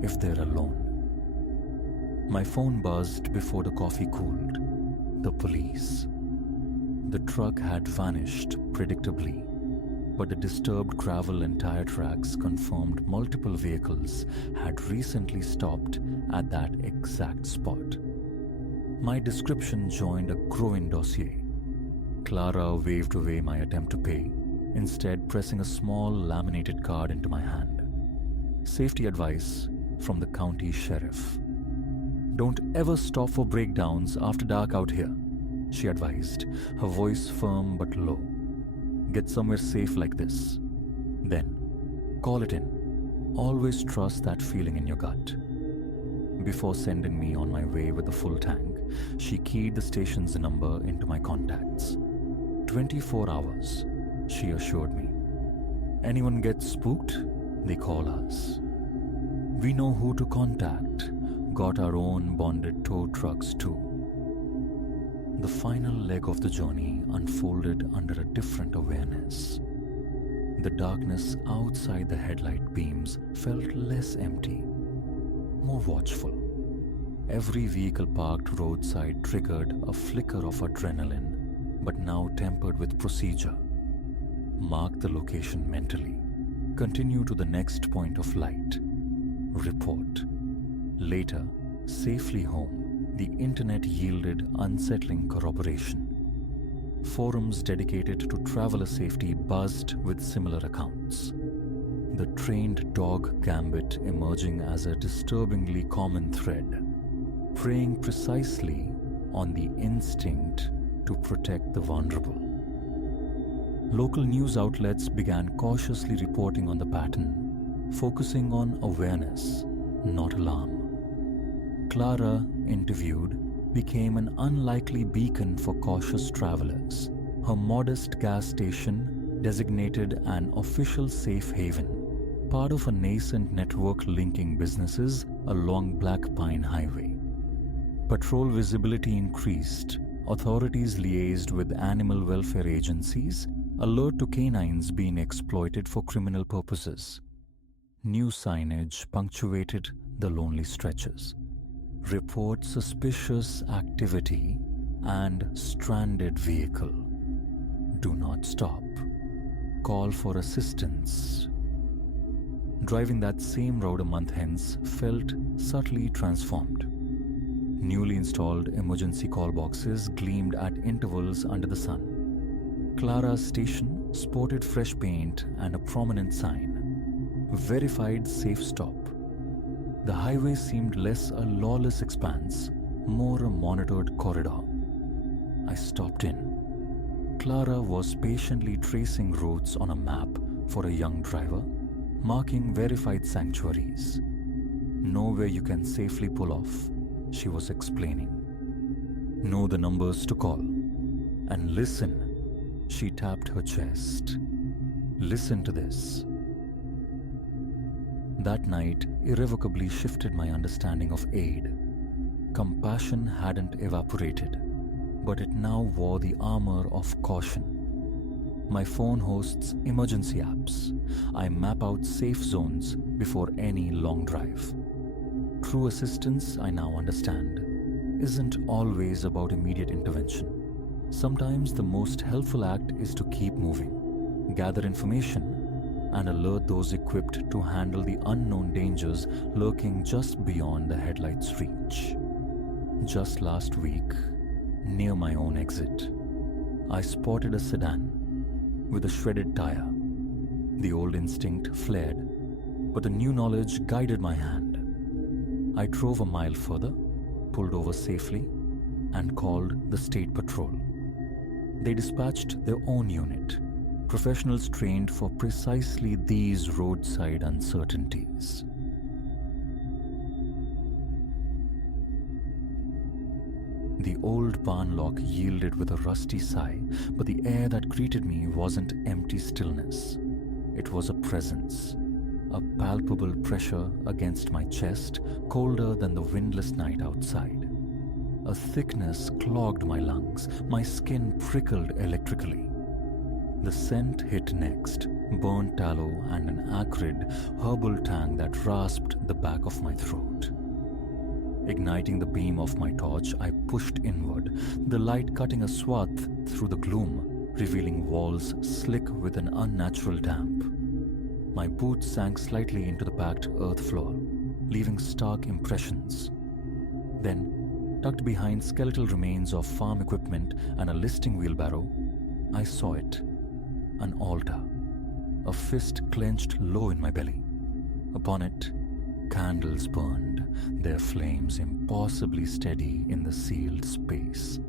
if they're alone." My phone buzzed before the coffee cooled. The police. The truck had vanished predictably, but the disturbed gravel and tire tracks confirmed multiple vehicles had recently stopped at that exact spot. My description joined a growing dossier. Clara waved away my attempt to pay, instead pressing a small laminated card into my hand. "Safety advice from the county sheriff. Don't ever stop for breakdowns after dark out here," she advised, her voice firm but low. "Get somewhere safe like this. Then, call it in. Always trust that feeling in your gut." Before sending me on my way with a full tank, she keyed the station's number into my contacts. 24 hours, she assured me. Anyone gets spooked, they call us. We know who to contact. Got our own bonded tow trucks too. The final leg of the journey unfolded under a different awareness. The darkness outside the headlight beams felt less empty, more watchful. Every vehicle parked roadside triggered a flicker of adrenaline, but now tempered with procedure. Mark the location mentally. Continue to the next point of light. Report. Later, safely home, the internet yielded unsettling corroboration. Forums dedicated to traveler safety buzzed with similar accounts. The trained dog gambit emerging as a disturbingly common thread, preying precisely on the instinct to protect the vulnerable. Local news outlets began cautiously reporting on the pattern, focusing on awareness, not alarm. Clara, interviewed, became an unlikely beacon for cautious travelers. Her modest gas station, designated an official safe haven, part of a nascent network linking businesses along Black Pine Highway. Patrol visibility increased, authorities liaised with animal welfare agencies, alert to canines being exploited for criminal purposes. New signage punctuated the lonely stretches. Report suspicious activity and stranded vehicle. Do not stop. Call for assistance. Driving that same road a month hence felt subtly transformed. Newly installed emergency call boxes gleamed at intervals under the sun. Clara's station sported fresh paint and a prominent sign: Verified Safe Stop. The highway seemed less a lawless expanse, more a monitored corridor. I stopped in. Clara was patiently tracing routes on a map for a young driver, marking verified sanctuaries. Know where you can safely pull off, she was explaining. Know the numbers to call. And listen, she tapped her chest. Listen to this. That night irrevocably shifted my understanding of aid. Compassion hadn't evaporated, but it now wore the armor of caution. My phone hosts emergency apps. I map out safe zones before any long drive. True assistance, I now understand, isn't always about immediate intervention. Sometimes the most helpful act is to keep moving, gather information, and alert those equipped to handle the unknown dangers lurking just beyond the headlights' reach. Just last week, near my own exit, I spotted a sedan with a shredded tire. The old instinct fled, but the new knowledge guided my hand. I drove a mile further, pulled over safely, and called the State Patrol. They dispatched their own unit, professionals trained for precisely these roadside uncertainties. The old barn lock yielded with a rusty sigh, but the air that greeted me wasn't empty stillness. It was a presence, a palpable pressure against my chest, colder than the windless night outside. A thickness clogged my lungs, my skin prickled electrically. The scent hit next, burnt tallow and an acrid, herbal tang that rasped the back of my throat. Igniting the beam of my torch, I pushed inward, the light cutting a swath through the gloom, revealing walls slick with an unnatural damp. My boots sank slightly into the packed earth floor, leaving stark impressions. Then, tucked behind skeletal remains of farm equipment and a listing wheelbarrow, I saw it. An altar, a fist clenched low in my belly. Upon it, candles burned, their flames impossibly steady in the sealed space.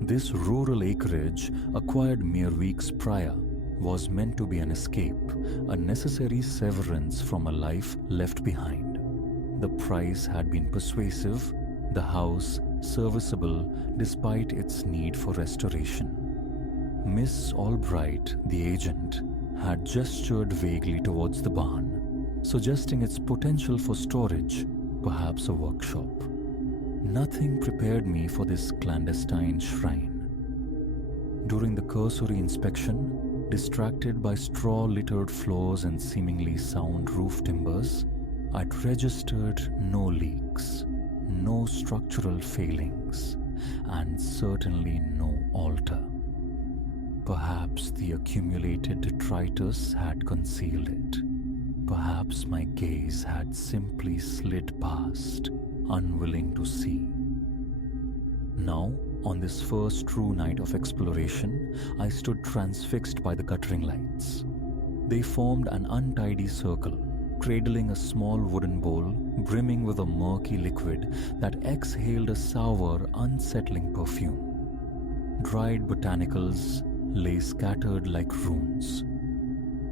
This rural acreage, acquired mere weeks prior, was meant to be an escape, a necessary severance from a life left behind. The price had been persuasive, the house serviceable despite its need for restoration. Miss Albright, the agent, had gestured vaguely towards the barn, suggesting its potential for storage, perhaps a workshop. Nothing prepared me for this clandestine shrine. During the cursory inspection, distracted by straw-littered floors and seemingly sound roof timbers, I'd registered no leaks, no structural failings, and certainly no altar. Perhaps the accumulated detritus had concealed it. Perhaps my gaze had simply slid past, unwilling to see. Now, on this first true night of exploration, I stood transfixed by the guttering lights. They formed an untidy circle, cradling a small wooden bowl brimming with a murky liquid that exhaled a sour, unsettling perfume. Dried botanicals lay scattered like runes.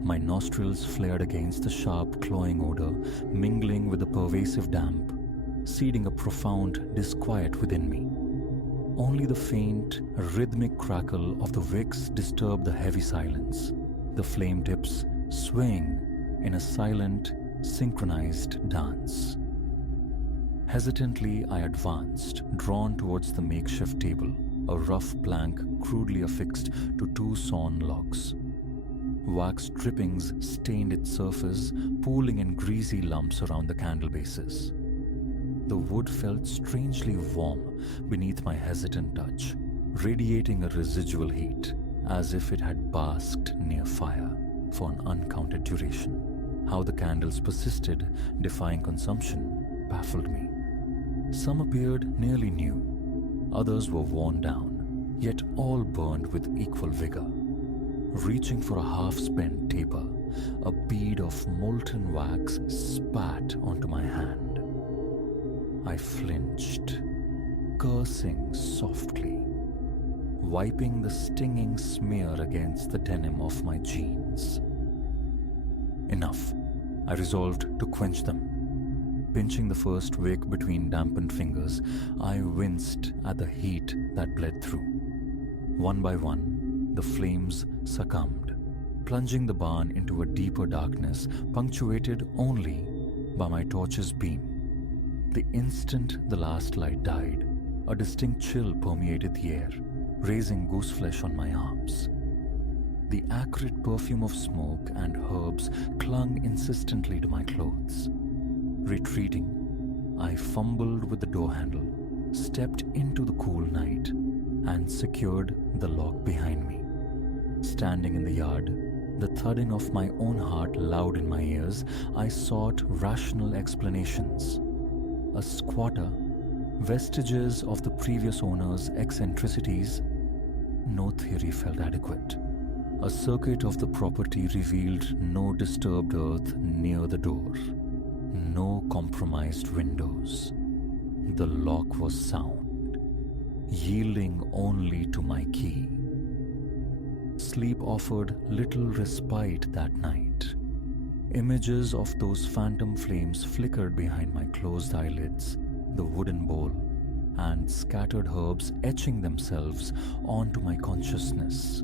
My nostrils flared against the sharp, cloying odor, mingling with the pervasive damp, seeding a profound disquiet within me. Only the faint, rhythmic crackle of the wicks disturbed the heavy silence, the flame tips swaying in a silent, synchronized dance. Hesitantly, I advanced, drawn towards the makeshift table, a rough plank crudely affixed to two sawn logs. Wax drippings stained its surface, pooling in greasy lumps around the candle bases. The wood felt strangely warm beneath my hesitant touch, radiating a residual heat, as if it had basked near fire for an uncounted duration. How the candles persisted, defying consumption, baffled me. Some appeared nearly new, others were worn down, yet all burned with equal vigor. Reaching for a half-spent taper, a bead of molten wax spat onto my hand. I flinched, cursing softly, wiping the stinging smear against the denim of my jeans. Enough, I resolved to quench them. Pinching the first wick between dampened fingers, I winced at the heat that bled through. One by one, the flames succumbed, plunging the barn into a deeper darkness punctuated only by my torch's beam. The instant the last light died, a distinct chill permeated the air, raising gooseflesh on my arms. The acrid perfume of smoke and herbs clung insistently to my clothes. Retreating, I fumbled with the door handle, stepped into the cool night, and secured the lock behind me. Standing in the yard, the thudding of my own heart loud in my ears, I sought rational explanations. A squatter, vestiges of the previous owner's eccentricities, no theory felt adequate. A circuit of the property revealed no disturbed earth near the door, no compromised windows. The lock was sound, yielding only to my key. Sleep offered little respite that night. Images of those phantom flames flickered behind my closed eyelids, the wooden bowl, and scattered herbs etching themselves onto my consciousness.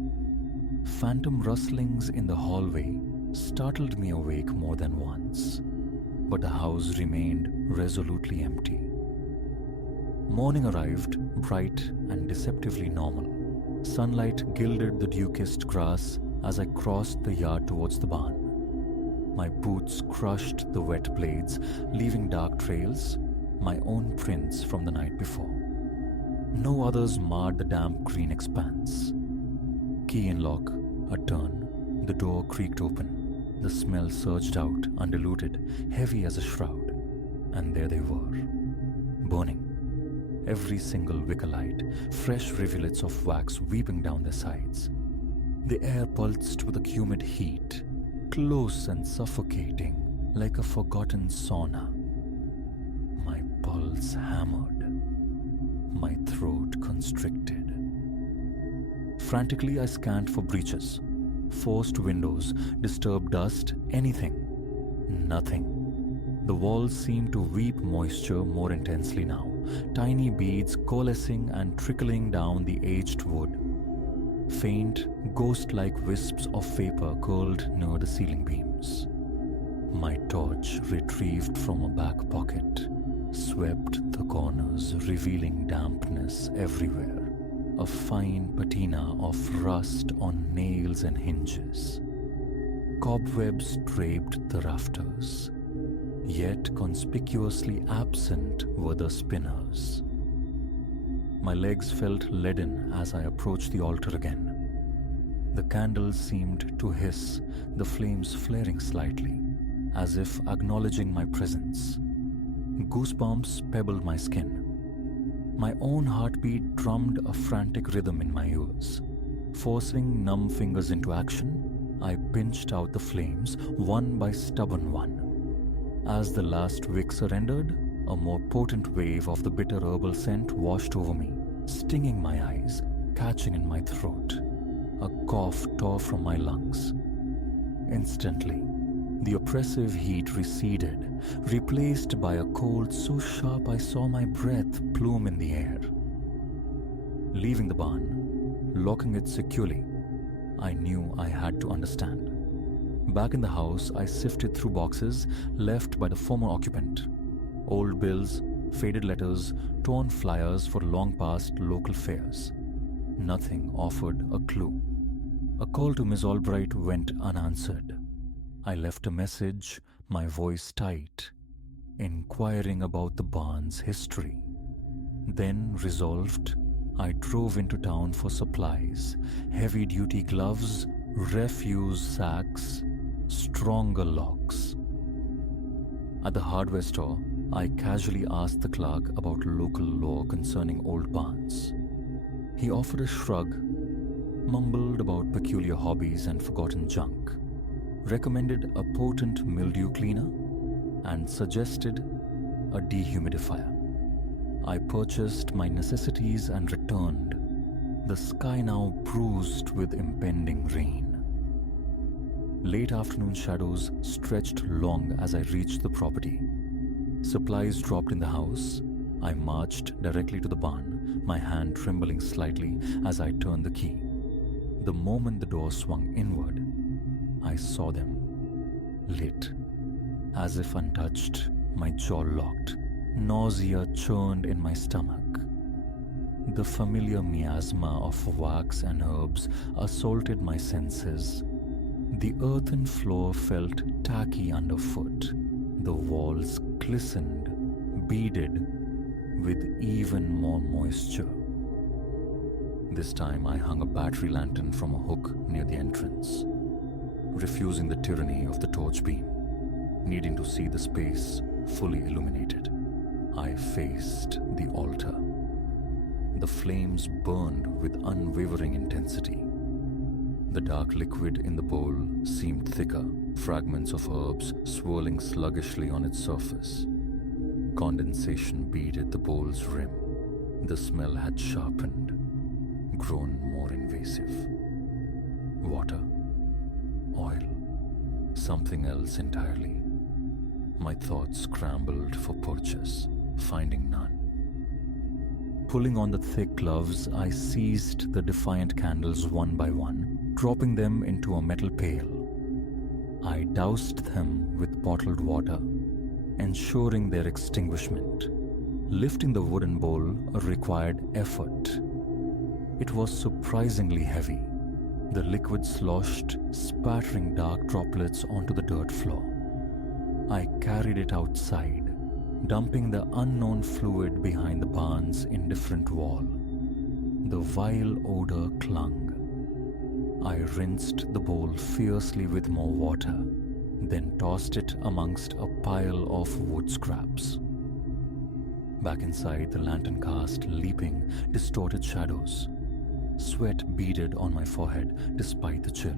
Phantom rustlings in the hallway startled me awake more than once, but the house remained resolutely empty. Morning arrived, bright and deceptively normal. Sunlight gilded the dew-kissed grass as I crossed the yard towards the barn. My boots crushed the wet blades, leaving dark trails, my own prints from the night before. No others marred the damp green expanse. Key in lock, a turn, the door creaked open. The smell surged out, undiluted, heavy as a shroud. And there they were, burning. Every single wicker light, fresh rivulets of wax weeping down their sides. The air pulsed with a humid heat, close and suffocating, like a forgotten sauna. My pulse hammered, my throat constricted. Frantically, I scanned for breaches, forced windows, disturbed dust, anything. Nothing. The walls seemed to weep moisture more intensely now, tiny beads coalescing and trickling down the aged wood. Faint, ghost-like wisps of vapor curled near the ceiling beams. My torch, retrieved from a back pocket, swept the corners, revealing dampness everywhere, a fine patina of rust on nails and hinges. Cobwebs draped the rafters, yet conspicuously absent were the spinners. My legs felt leaden as I approached the altar again. The candles seemed to hiss, the flames flaring slightly, as if acknowledging my presence. Goosebumps pebbled my skin. My own heartbeat drummed a frantic rhythm in my ears. Forcing numb fingers into action, I pinched out the flames, one by stubborn one. As the last wick surrendered, a more potent wave of the bitter herbal scent washed over me, stinging my eyes, catching in my throat. A cough tore from my lungs. Instantly, the oppressive heat receded, replaced by a cold so sharp I saw my breath plume in the air. Leaving the barn, locking it securely, I knew I had to understand. Back in the house, I sifted through boxes left by the former occupant. Old bills, faded letters, torn flyers for long past local fairs. Nothing offered a clue. A call to Miss Albright went unanswered. I left a message, my voice tight, inquiring about the barn's history. Then, resolved, I drove into town for supplies, heavy-duty gloves, refuse sacks, stronger locks. At the hardware store, I casually asked the clerk about local law concerning old barns. He offered a shrug, mumbled about peculiar hobbies and forgotten junk, recommended a potent mildew cleaner, and suggested a dehumidifier. I purchased my necessities and returned, the sky now bruised with impending rain. Late afternoon shadows stretched long as I reached the property. Supplies dropped in the house. I marched directly to the barn, my hand trembling slightly as I turned the key. The moment the door swung inward, I saw them, lit. As if untouched, my jaw locked. Nausea churned in my stomach. The familiar miasma of wax and herbs assaulted my senses. The earthen floor felt tacky underfoot. The walls glistened, beaded, with even more moisture. This time I hung a battery lantern from a hook near the entrance, refusing the tyranny of the torch beam. Needing to see the space fully illuminated, I faced the altar. The flames burned with unwavering intensity. The dark liquid in the bowl seemed thicker, fragments of herbs swirling sluggishly on its surface. Condensation beaded the bowl's rim. The smell had sharpened, grown more invasive. Water, oil, something else entirely. My thoughts scrambled for purchase, finding none. Pulling on the thick gloves, I seized the defiant candles one by one, dropping them into a metal pail. I doused them with bottled water, ensuring their extinguishment. Lifting the wooden bowl required effort. It was surprisingly heavy. The liquid sloshed, spattering dark droplets onto the dirt floor. I carried it outside, dumping the unknown fluid behind the barn's indifferent wall. The vile odor clung. I rinsed the bowl fiercely with more water, then tossed it amongst a pile of wood scraps. Back inside, the lantern cast leaping, distorted shadows. Sweat beaded on my forehead despite the chill.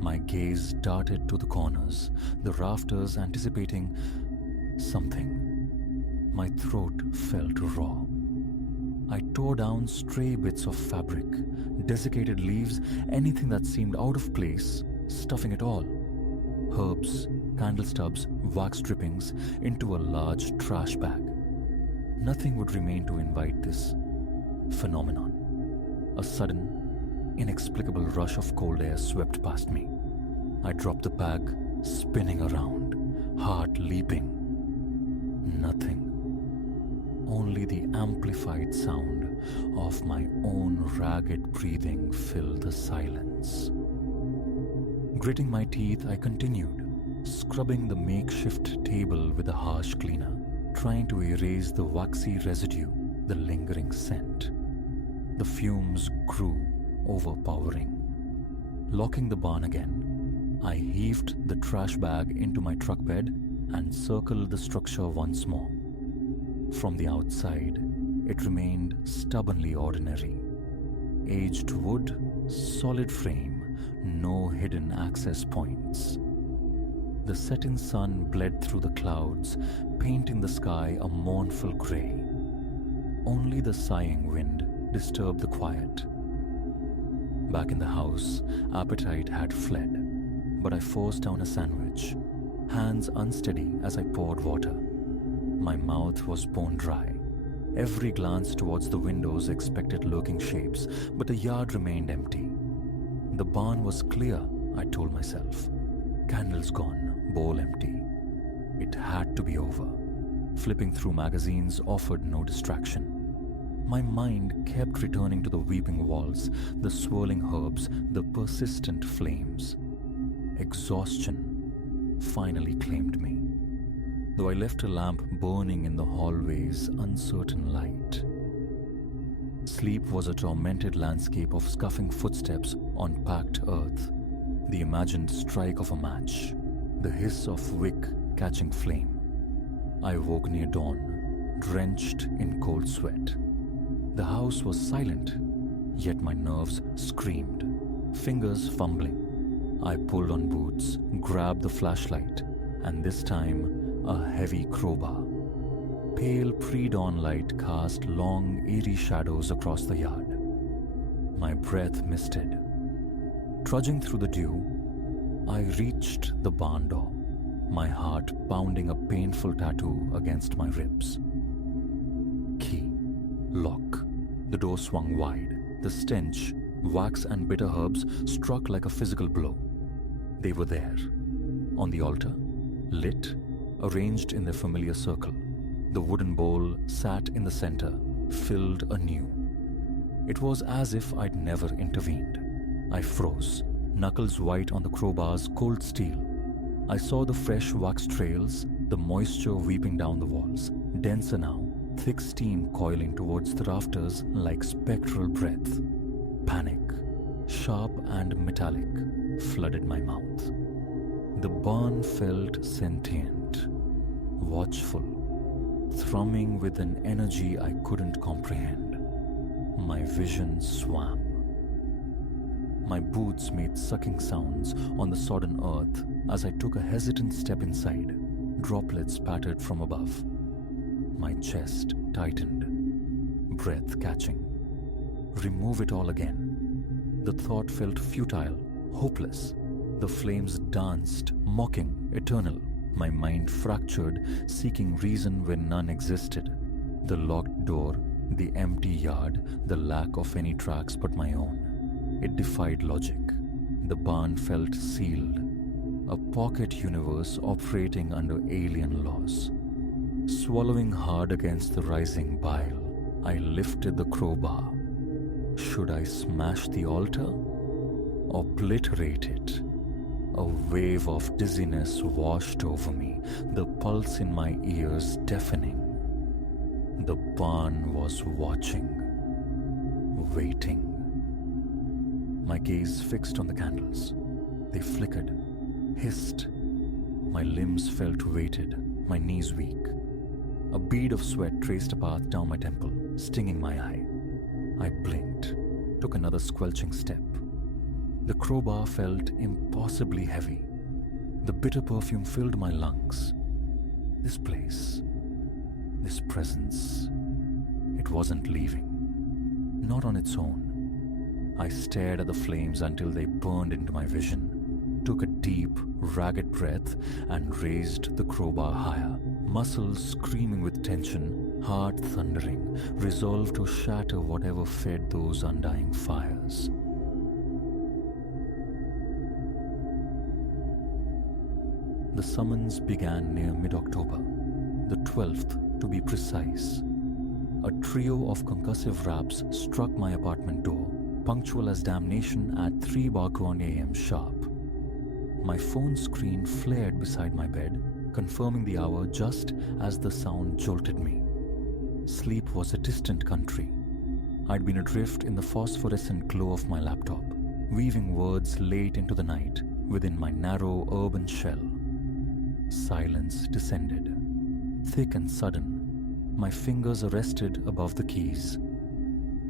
My gaze darted to the corners, the rafters anticipating something. My throat felt raw. I tore down stray bits of fabric, desiccated leaves, anything that seemed out of place, stuffing it all. Herbs, candle stubs, wax drippings into a large trash bag. Nothing would remain to invite this phenomenon. A sudden, inexplicable rush of cold air swept past me. I dropped the bag, spinning around, heart leaping. Nothing. Only the amplified sound of my own ragged breathing filled the silence. Gritting my teeth, I continued, scrubbing the makeshift table with a harsh cleaner, trying to erase the waxy residue, the lingering scent. The fumes grew, overpowering. Locking the barn again, I heaved the trash bag into my truck bed and circled the structure once more. From the outside, it remained stubbornly ordinary. Aged wood, solid frame, no hidden access points. The setting sun bled through the clouds, painting the sky a mournful gray. Only the sighing wind disturbed the quiet. Back in the house, appetite had fled, but I forced down a sandwich, hands unsteady as I poured water. My mouth was bone dry. Every glance towards the windows expected lurking shapes, but the yard remained empty. The barn was clear, I told myself. Candles gone, bowl empty. It had to be over. Flipping through magazines offered no distraction. My mind kept returning to the weeping walls, the swirling herbs, the persistent flames. Exhaustion finally claimed me, though I left a lamp burning in the hallway's uncertain light. Sleep was a tormented landscape of scuffing footsteps on packed earth, the imagined strike of a match, the hiss of wick catching flame. I woke near dawn, drenched in cold sweat. The house was silent, yet my nerves screamed, fingers fumbling. I pulled on boots, grabbed the flashlight, and this time a heavy crowbar. Pale pre-dawn light cast long, eerie shadows across the yard. My breath misted. Trudging through the dew, I reached the barn door, my heart pounding a painful tattoo against my ribs. Key. Lock. The door swung wide. The stench, wax and bitter herbs struck like a physical blow. They were there, on the altar, lit, arranged in their familiar circle. The wooden bowl sat in the center, filled anew. It was as if I'd never intervened. I froze, knuckles white on the crowbar's cold steel. I saw the fresh wax trails, the moisture weeping down the walls, denser now, thick steam coiling towards the rafters like spectral breath. Panic, sharp and metallic, flooded my mouth. The barn felt sentient, watchful, thrumming with an energy I couldn't comprehend. My vision swam. My boots made sucking sounds on the sodden earth as I took a hesitant step inside. Droplets pattered from above. My chest tightened, breath catching. Remove it all again. The thought felt futile, hopeless. The flames danced, mocking, eternal. My mind fractured, seeking reason when none existed. The locked door, the empty yard, the lack of any tracks but my own. It defied logic. The barn felt sealed, a pocket universe operating under alien laws. Swallowing hard against the rising bile, I lifted the crowbar. Should I smash the altar? Obliterate it? A wave of dizziness washed over me, the pulse in my ears deafening. The barn was watching, waiting. My gaze fixed on the candles. They flickered, hissed. My limbs felt weighted, my knees weak. A bead of sweat traced a path down my temple, stinging my eye. I blinked, took another squelching step. The crowbar felt impossibly heavy. The bitter perfume filled my lungs. This place, this presence, it wasn't leaving. Not on its own. I stared at the flames until they burned into my vision, took a deep, ragged breath, and raised the crowbar higher. Muscles screaming with tension, heart thundering, resolved to shatter whatever fed those undying fires. The summons began near mid-October, the 12th to be precise. A trio of concussive raps struck my apartment door, punctual as damnation at 3:01 a.m. sharp. My phone screen flared beside my bed, confirming the hour just as the sound jolted me. Sleep was a distant country. I'd been adrift in the phosphorescent glow of my laptop, weaving words late into the night within my narrow urban shell. Silence descended, thick and sudden. My fingers arrested above the keys.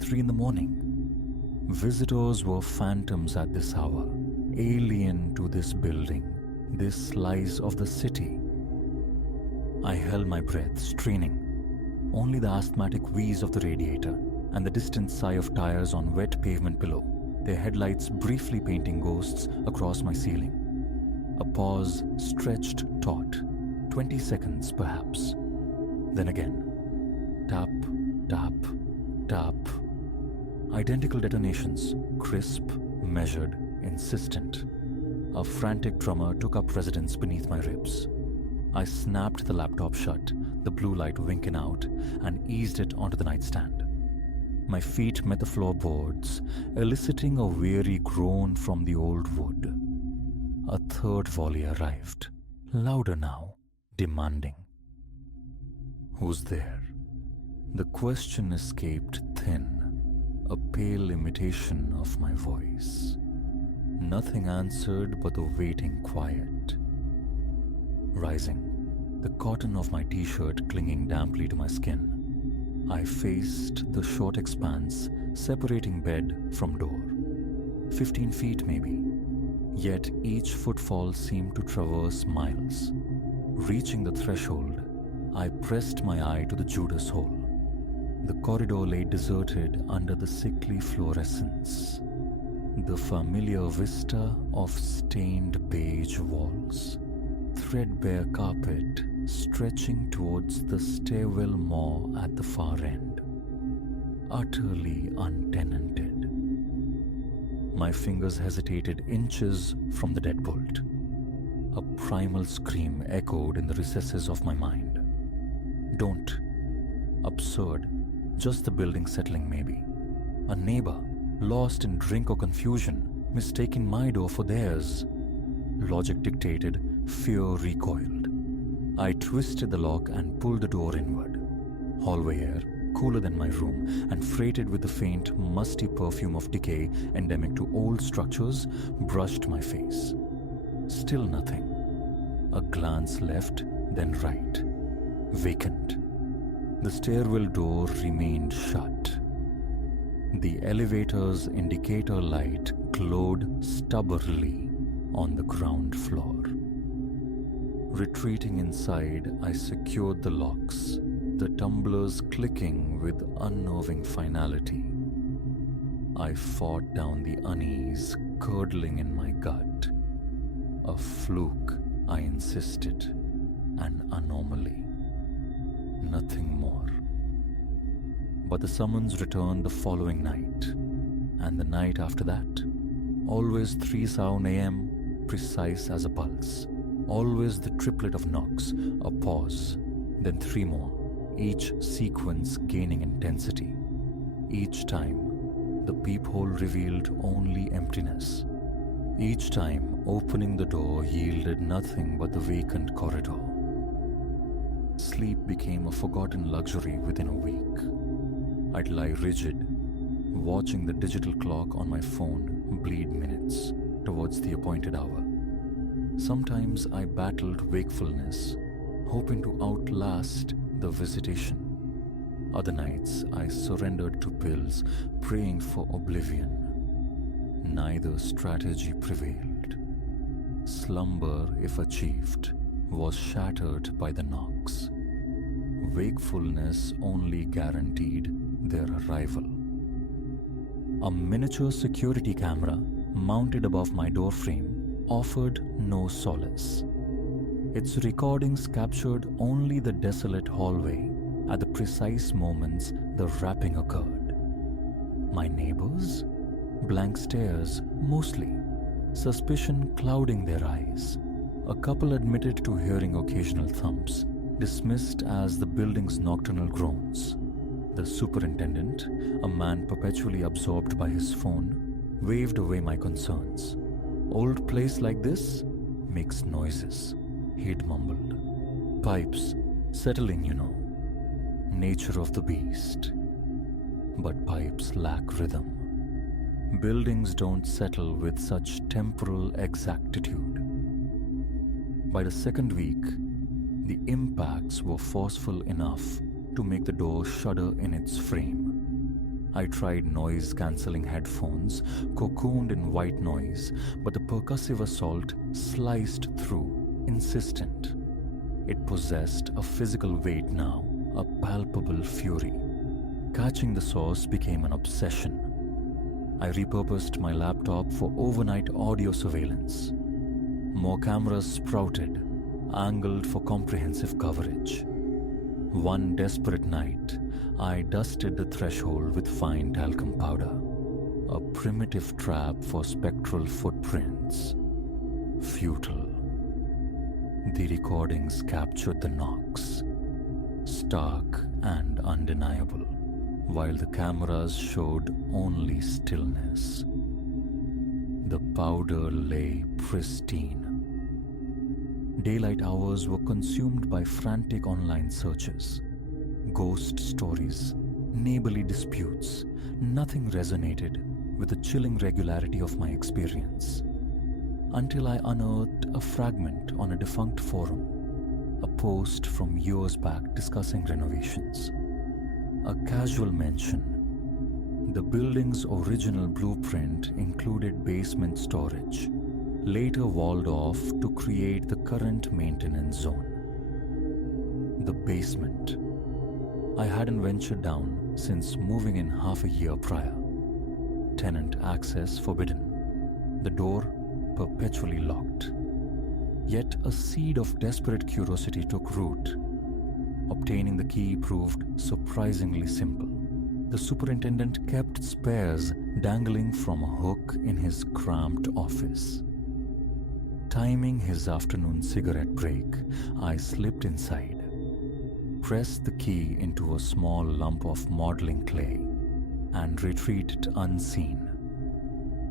3 a.m. Visitors were phantoms at this hour, alien to this building, this slice of the city. I held my breath, straining. Only the asthmatic wheeze of the radiator and the distant sigh of tires on wet pavement below, their headlights briefly painting ghosts across my ceiling. A pause stretched taut, 20 seconds perhaps. Then again, tap, tap, tap. Identical detonations, crisp, measured, insistent. A frantic tremor took up residence beneath my ribs. I snapped the laptop shut, the blue light winking out, and eased it onto the nightstand. My feet met the floorboards, eliciting a weary groan from the old wood. A third volley arrived, louder now, demanding. Who's there? The question escaped thin, a pale imitation of my voice. Nothing answered but the waiting quiet. Rising, the cotton of my t-shirt clinging damply to my skin, I faced the short expanse separating bed from door. 15 feet maybe, yet each footfall seemed to traverse miles. Reaching the threshold, I pressed my eye to the Judas hole. The corridor lay deserted under the sickly fluorescence. The familiar vista of stained beige walls, threadbare carpet stretching towards the stairwell maw at the far end, utterly untenanted. My fingers hesitated inches from the deadbolt. A primal scream echoed in the recesses of my mind. Don't. Absurd. Just the building settling maybe. A neighbor, lost in drink or confusion, mistaking my door for theirs. Logic dictated, fear recoiled. I twisted the lock and pulled the door inward. Hallway air, cooler than my room and freighted with the faint, musty perfume of decay endemic to old structures, brushed my face. Still nothing. A glance left, then right. Vacant. The stairwell door remained shut. The elevator's indicator light glowed stubbornly on the ground floor. Retreating inside, I secured the locks, the tumblers clicking with unnerving finality. I fought down the unease curdling in my gut. A fluke, I insisted, an anomaly. Nothing more. But the summons returned the following night, and the night after that, always 3:00 a.m., precise as a pulse. Always the triplet of knocks, a pause, then 3 more, each sequence gaining intensity. Each time, the peephole revealed only emptiness. Each time, opening the door yielded nothing but the vacant corridor. Sleep became a forgotten luxury within a week. I'd lie rigid, watching the digital clock on my phone bleed minutes towards the appointed hour. Sometimes I battled wakefulness, hoping to outlast the visitation. Other nights I surrendered to pills, praying for oblivion. Neither strategy prevailed. Slumber, if achieved, was shattered by the knocks. Wakefulness only guaranteed their arrival. A miniature security camera mounted above my doorframe offered no solace. Its recordings captured only the desolate hallway at the precise moments the rapping occurred. My neighbors? Blank stares, mostly. Suspicion clouding their eyes. A couple admitted to hearing occasional thumps, dismissed as the building's nocturnal groans. The superintendent, a man perpetually absorbed by his phone, waved away my concerns. Old place like this makes noises, he'd mumbled. Pipes, settling, you know. Nature of the beast. But pipes lack rhythm. Buildings don't settle with such temporal exactitude. By the second week, the impacts were forceful enough to make the door shudder in its frame. I tried noise-cancelling headphones, cocooned in white noise, but the percussive assault sliced through, insistent. It possessed a physical weight now, a palpable fury. Catching the source became an obsession. I repurposed my laptop for overnight audio surveillance. More cameras sprouted, angled for comprehensive coverage. One desperate night, I dusted the threshold with fine talcum powder, a primitive trap for spectral footprints. futile. The recordings captured the knocks, stark and undeniable, while the cameras showed only stillness. The powder lay pristine. Daylight hours were consumed by frantic online searches, ghost stories, neighborly disputes. Nothing resonated with the chilling regularity of my experience. Until I unearthed a fragment on a defunct forum, a post from years back discussing renovations. A casual mention. The building's original blueprint included basement storage, later walled off to create the current maintenance zone. The basement. I hadn't ventured down since moving in half a year prior. Tenant access forbidden. The door perpetually locked. Yet a seed of desperate curiosity took root. Obtaining the key proved surprisingly simple. The superintendent kept spares dangling from a hook in his cramped office. Timing his afternoon cigarette break, I slipped inside, pressed the key into a small lump of modeling clay, and retreated unseen.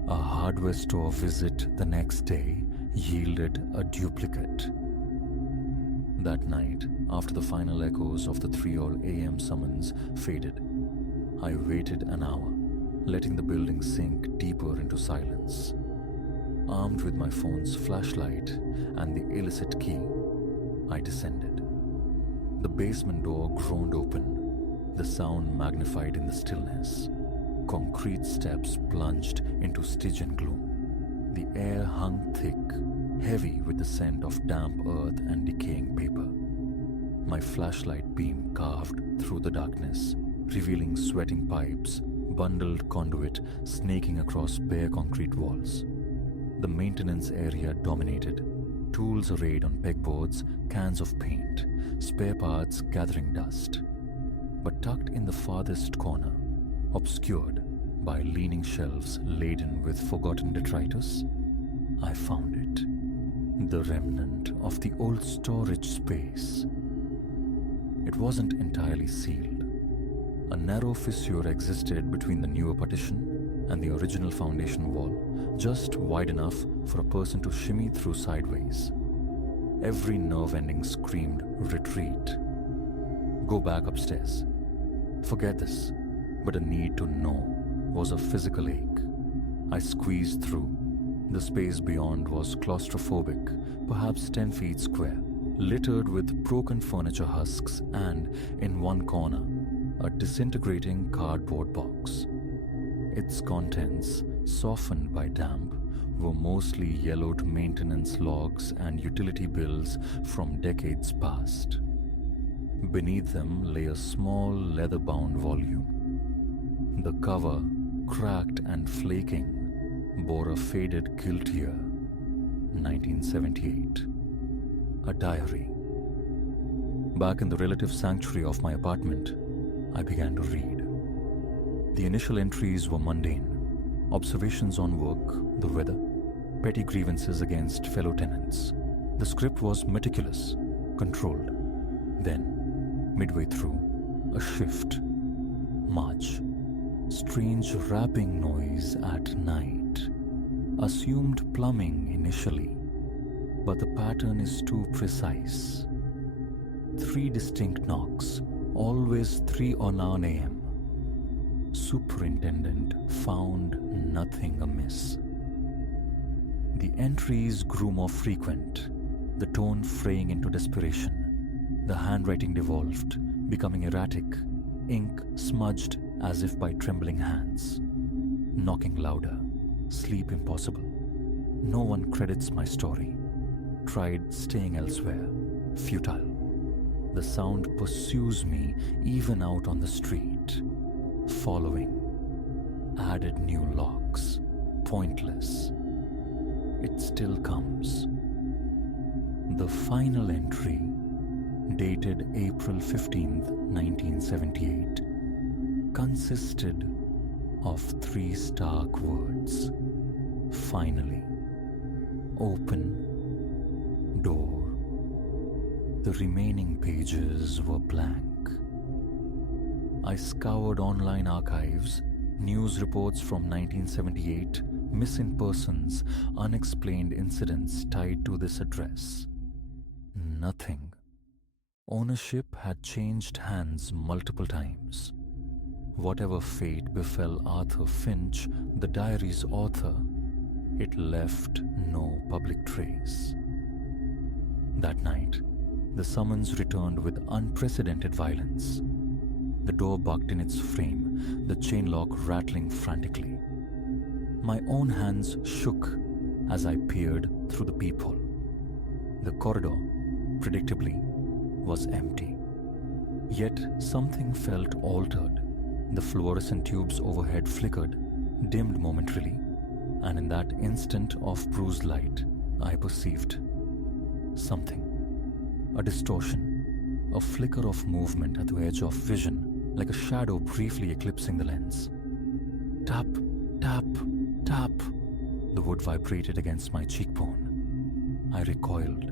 A hardware store visit the next day yielded a duplicate. That night, after the final echoes of the 3:00 a.m. summons faded, I waited an hour, letting the building sink deeper into silence. Armed with my phone's flashlight and the illicit key, I descended. The basement door groaned open, the sound magnified in the stillness. Concrete steps plunged into Stygian gloom. The air hung thick, heavy with the scent of damp earth and decaying paper. My flashlight beam carved through the darkness, revealing sweating pipes, bundled conduit snaking across bare concrete walls. The maintenance area dominated, tools arrayed on pegboards, cans of paint, spare parts gathering dust. But tucked in the farthest corner, obscured by leaning shelves laden with forgotten detritus, I found it. The remnant of the old storage space. It wasn't entirely sealed. A narrow fissure existed between the newer partition and the original foundation wall, just wide enough for a person to shimmy through sideways. Every nerve ending screamed, "Retreat. Go back upstairs. Forget this." But a need to know was a physical ache. I squeezed through. The space beyond was claustrophobic, perhaps 10 feet square, littered with broken furniture husks and, in one corner, a disintegrating cardboard box. Its contents, softened by damp, were mostly yellowed maintenance logs and utility bills from decades past. Beneath them lay a small leather-bound volume. The cover, cracked and flaking, bore a faded gilt year, 1978. A diary. Back in the relative sanctuary of my apartment, I began to read. The initial entries were mundane. Observations on work, the weather, petty grievances against fellow tenants. The script was meticulous, controlled. Then, midway through, a shift. March. Strange rapping noise at night. Assumed plumbing initially, but the pattern is too precise. 3 distinct knocks, always 3:09 a.m. Superintendent found nothing amiss. The entries grew more frequent, the tone fraying into desperation. The handwriting devolved, becoming erratic, ink smudged as if by trembling hands. Knocking louder, sleep impossible. No one credits my story. Tried staying elsewhere, futile. The sound pursues me even out on the street. Following. Added new locks. Pointless. It still comes. The final entry, dated April 15th, 1978, consisted of 3 stark words. Finally. Open. Door. The remaining pages were blank. I scoured online archives, news reports from 1978, missing persons, unexplained incidents tied to this address. Nothing. Ownership had changed hands multiple times. Whatever fate befell Arthur Finch, the diary's author, it left no public trace. That night, the summons returned with unprecedented violence. The door bucked in its frame, the chain lock rattling frantically. My own hands shook as I peered through the peephole. The corridor, predictably, was empty. Yet something felt altered. The fluorescent tubes overhead flickered, dimmed momentarily, and in that instant of bruised light, I perceived something. A distortion, a flicker of movement at the edge of vision, like a shadow briefly eclipsing the lens. Tap, tap, tap. The wood vibrated against my cheekbone. I recoiled.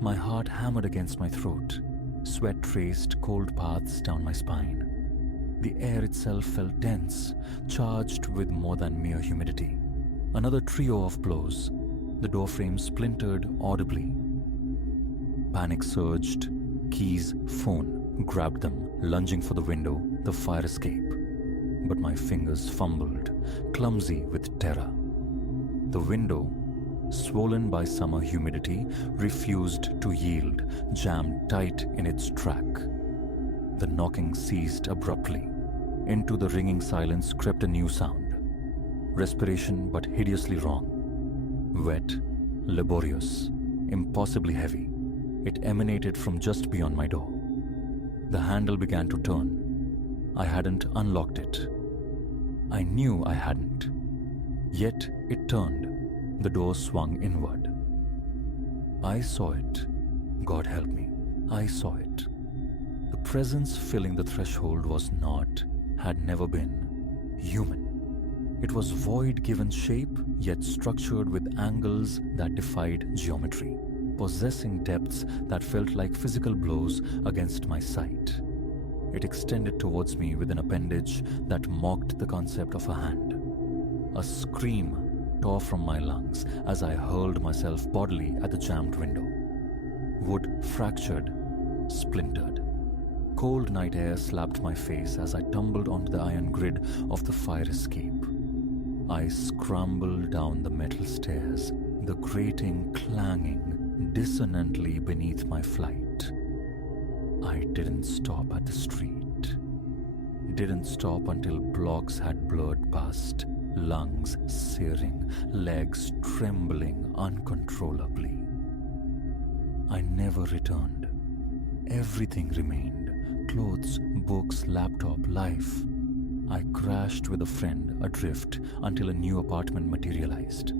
My heart hammered against my throat. Sweat traced cold paths down my spine. The air itself felt dense, charged with more than mere humidity. Another trio of blows. The doorframe splintered audibly. Panic surged. Keys, phone, grabbed them, lunging for the window, the fire escape. But my fingers fumbled, clumsy with terror. The window, swollen by summer humidity, refused to yield, jammed tight in its track. The knocking ceased abruptly. Into the ringing silence crept a new sound. Respiration, but hideously wrong. Wet, laborious, impossibly heavy. It emanated from just beyond my door. The handle began to turn. I hadn't unlocked it. I knew I hadn't. Yet it turned. The door swung inward. I saw it. God help me. I saw it. The presence filling the threshold was not, had never been, human. It was void given shape, yet structured with angles that defied geometry, possessing depths that felt like physical blows against my sight. It extended towards me with an appendage that mocked the concept of a hand. A scream tore from my lungs as I hurled myself bodily at the jammed window. Wood fractured, splintered. Cold night air slapped my face as I tumbled onto the iron grid of the fire escape. I scrambled down the metal stairs, the grating clanging dissonantly beneath my flight. I didn't stop at the street. Didn't stop until blocks had blurred past, lungs searing, legs trembling uncontrollably. I never returned. Everything remained. Clothes, books, laptop, life. I crashed with a friend adrift until a new apartment materialized.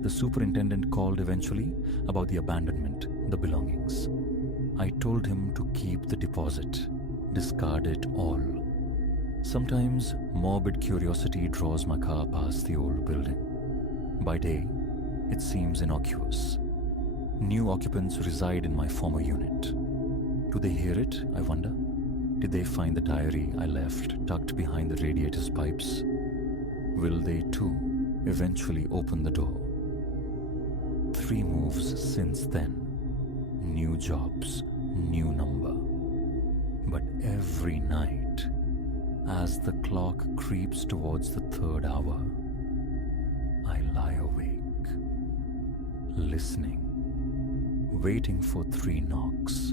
The superintendent called eventually about the abandonment, the belongings. I told him to keep the deposit, discard it all. Sometimes morbid curiosity draws my car past the old building. By day, it seems innocuous. New occupants reside in my former unit. Do they hear it, I wonder? Did they find the diary I left tucked behind the radiator's pipes? Will they too eventually open the door? 3 moves since then. New jobs, new number. But every night, as the clock creeps towards the 3rd hour, I lie awake, listening, waiting for 3 knocks.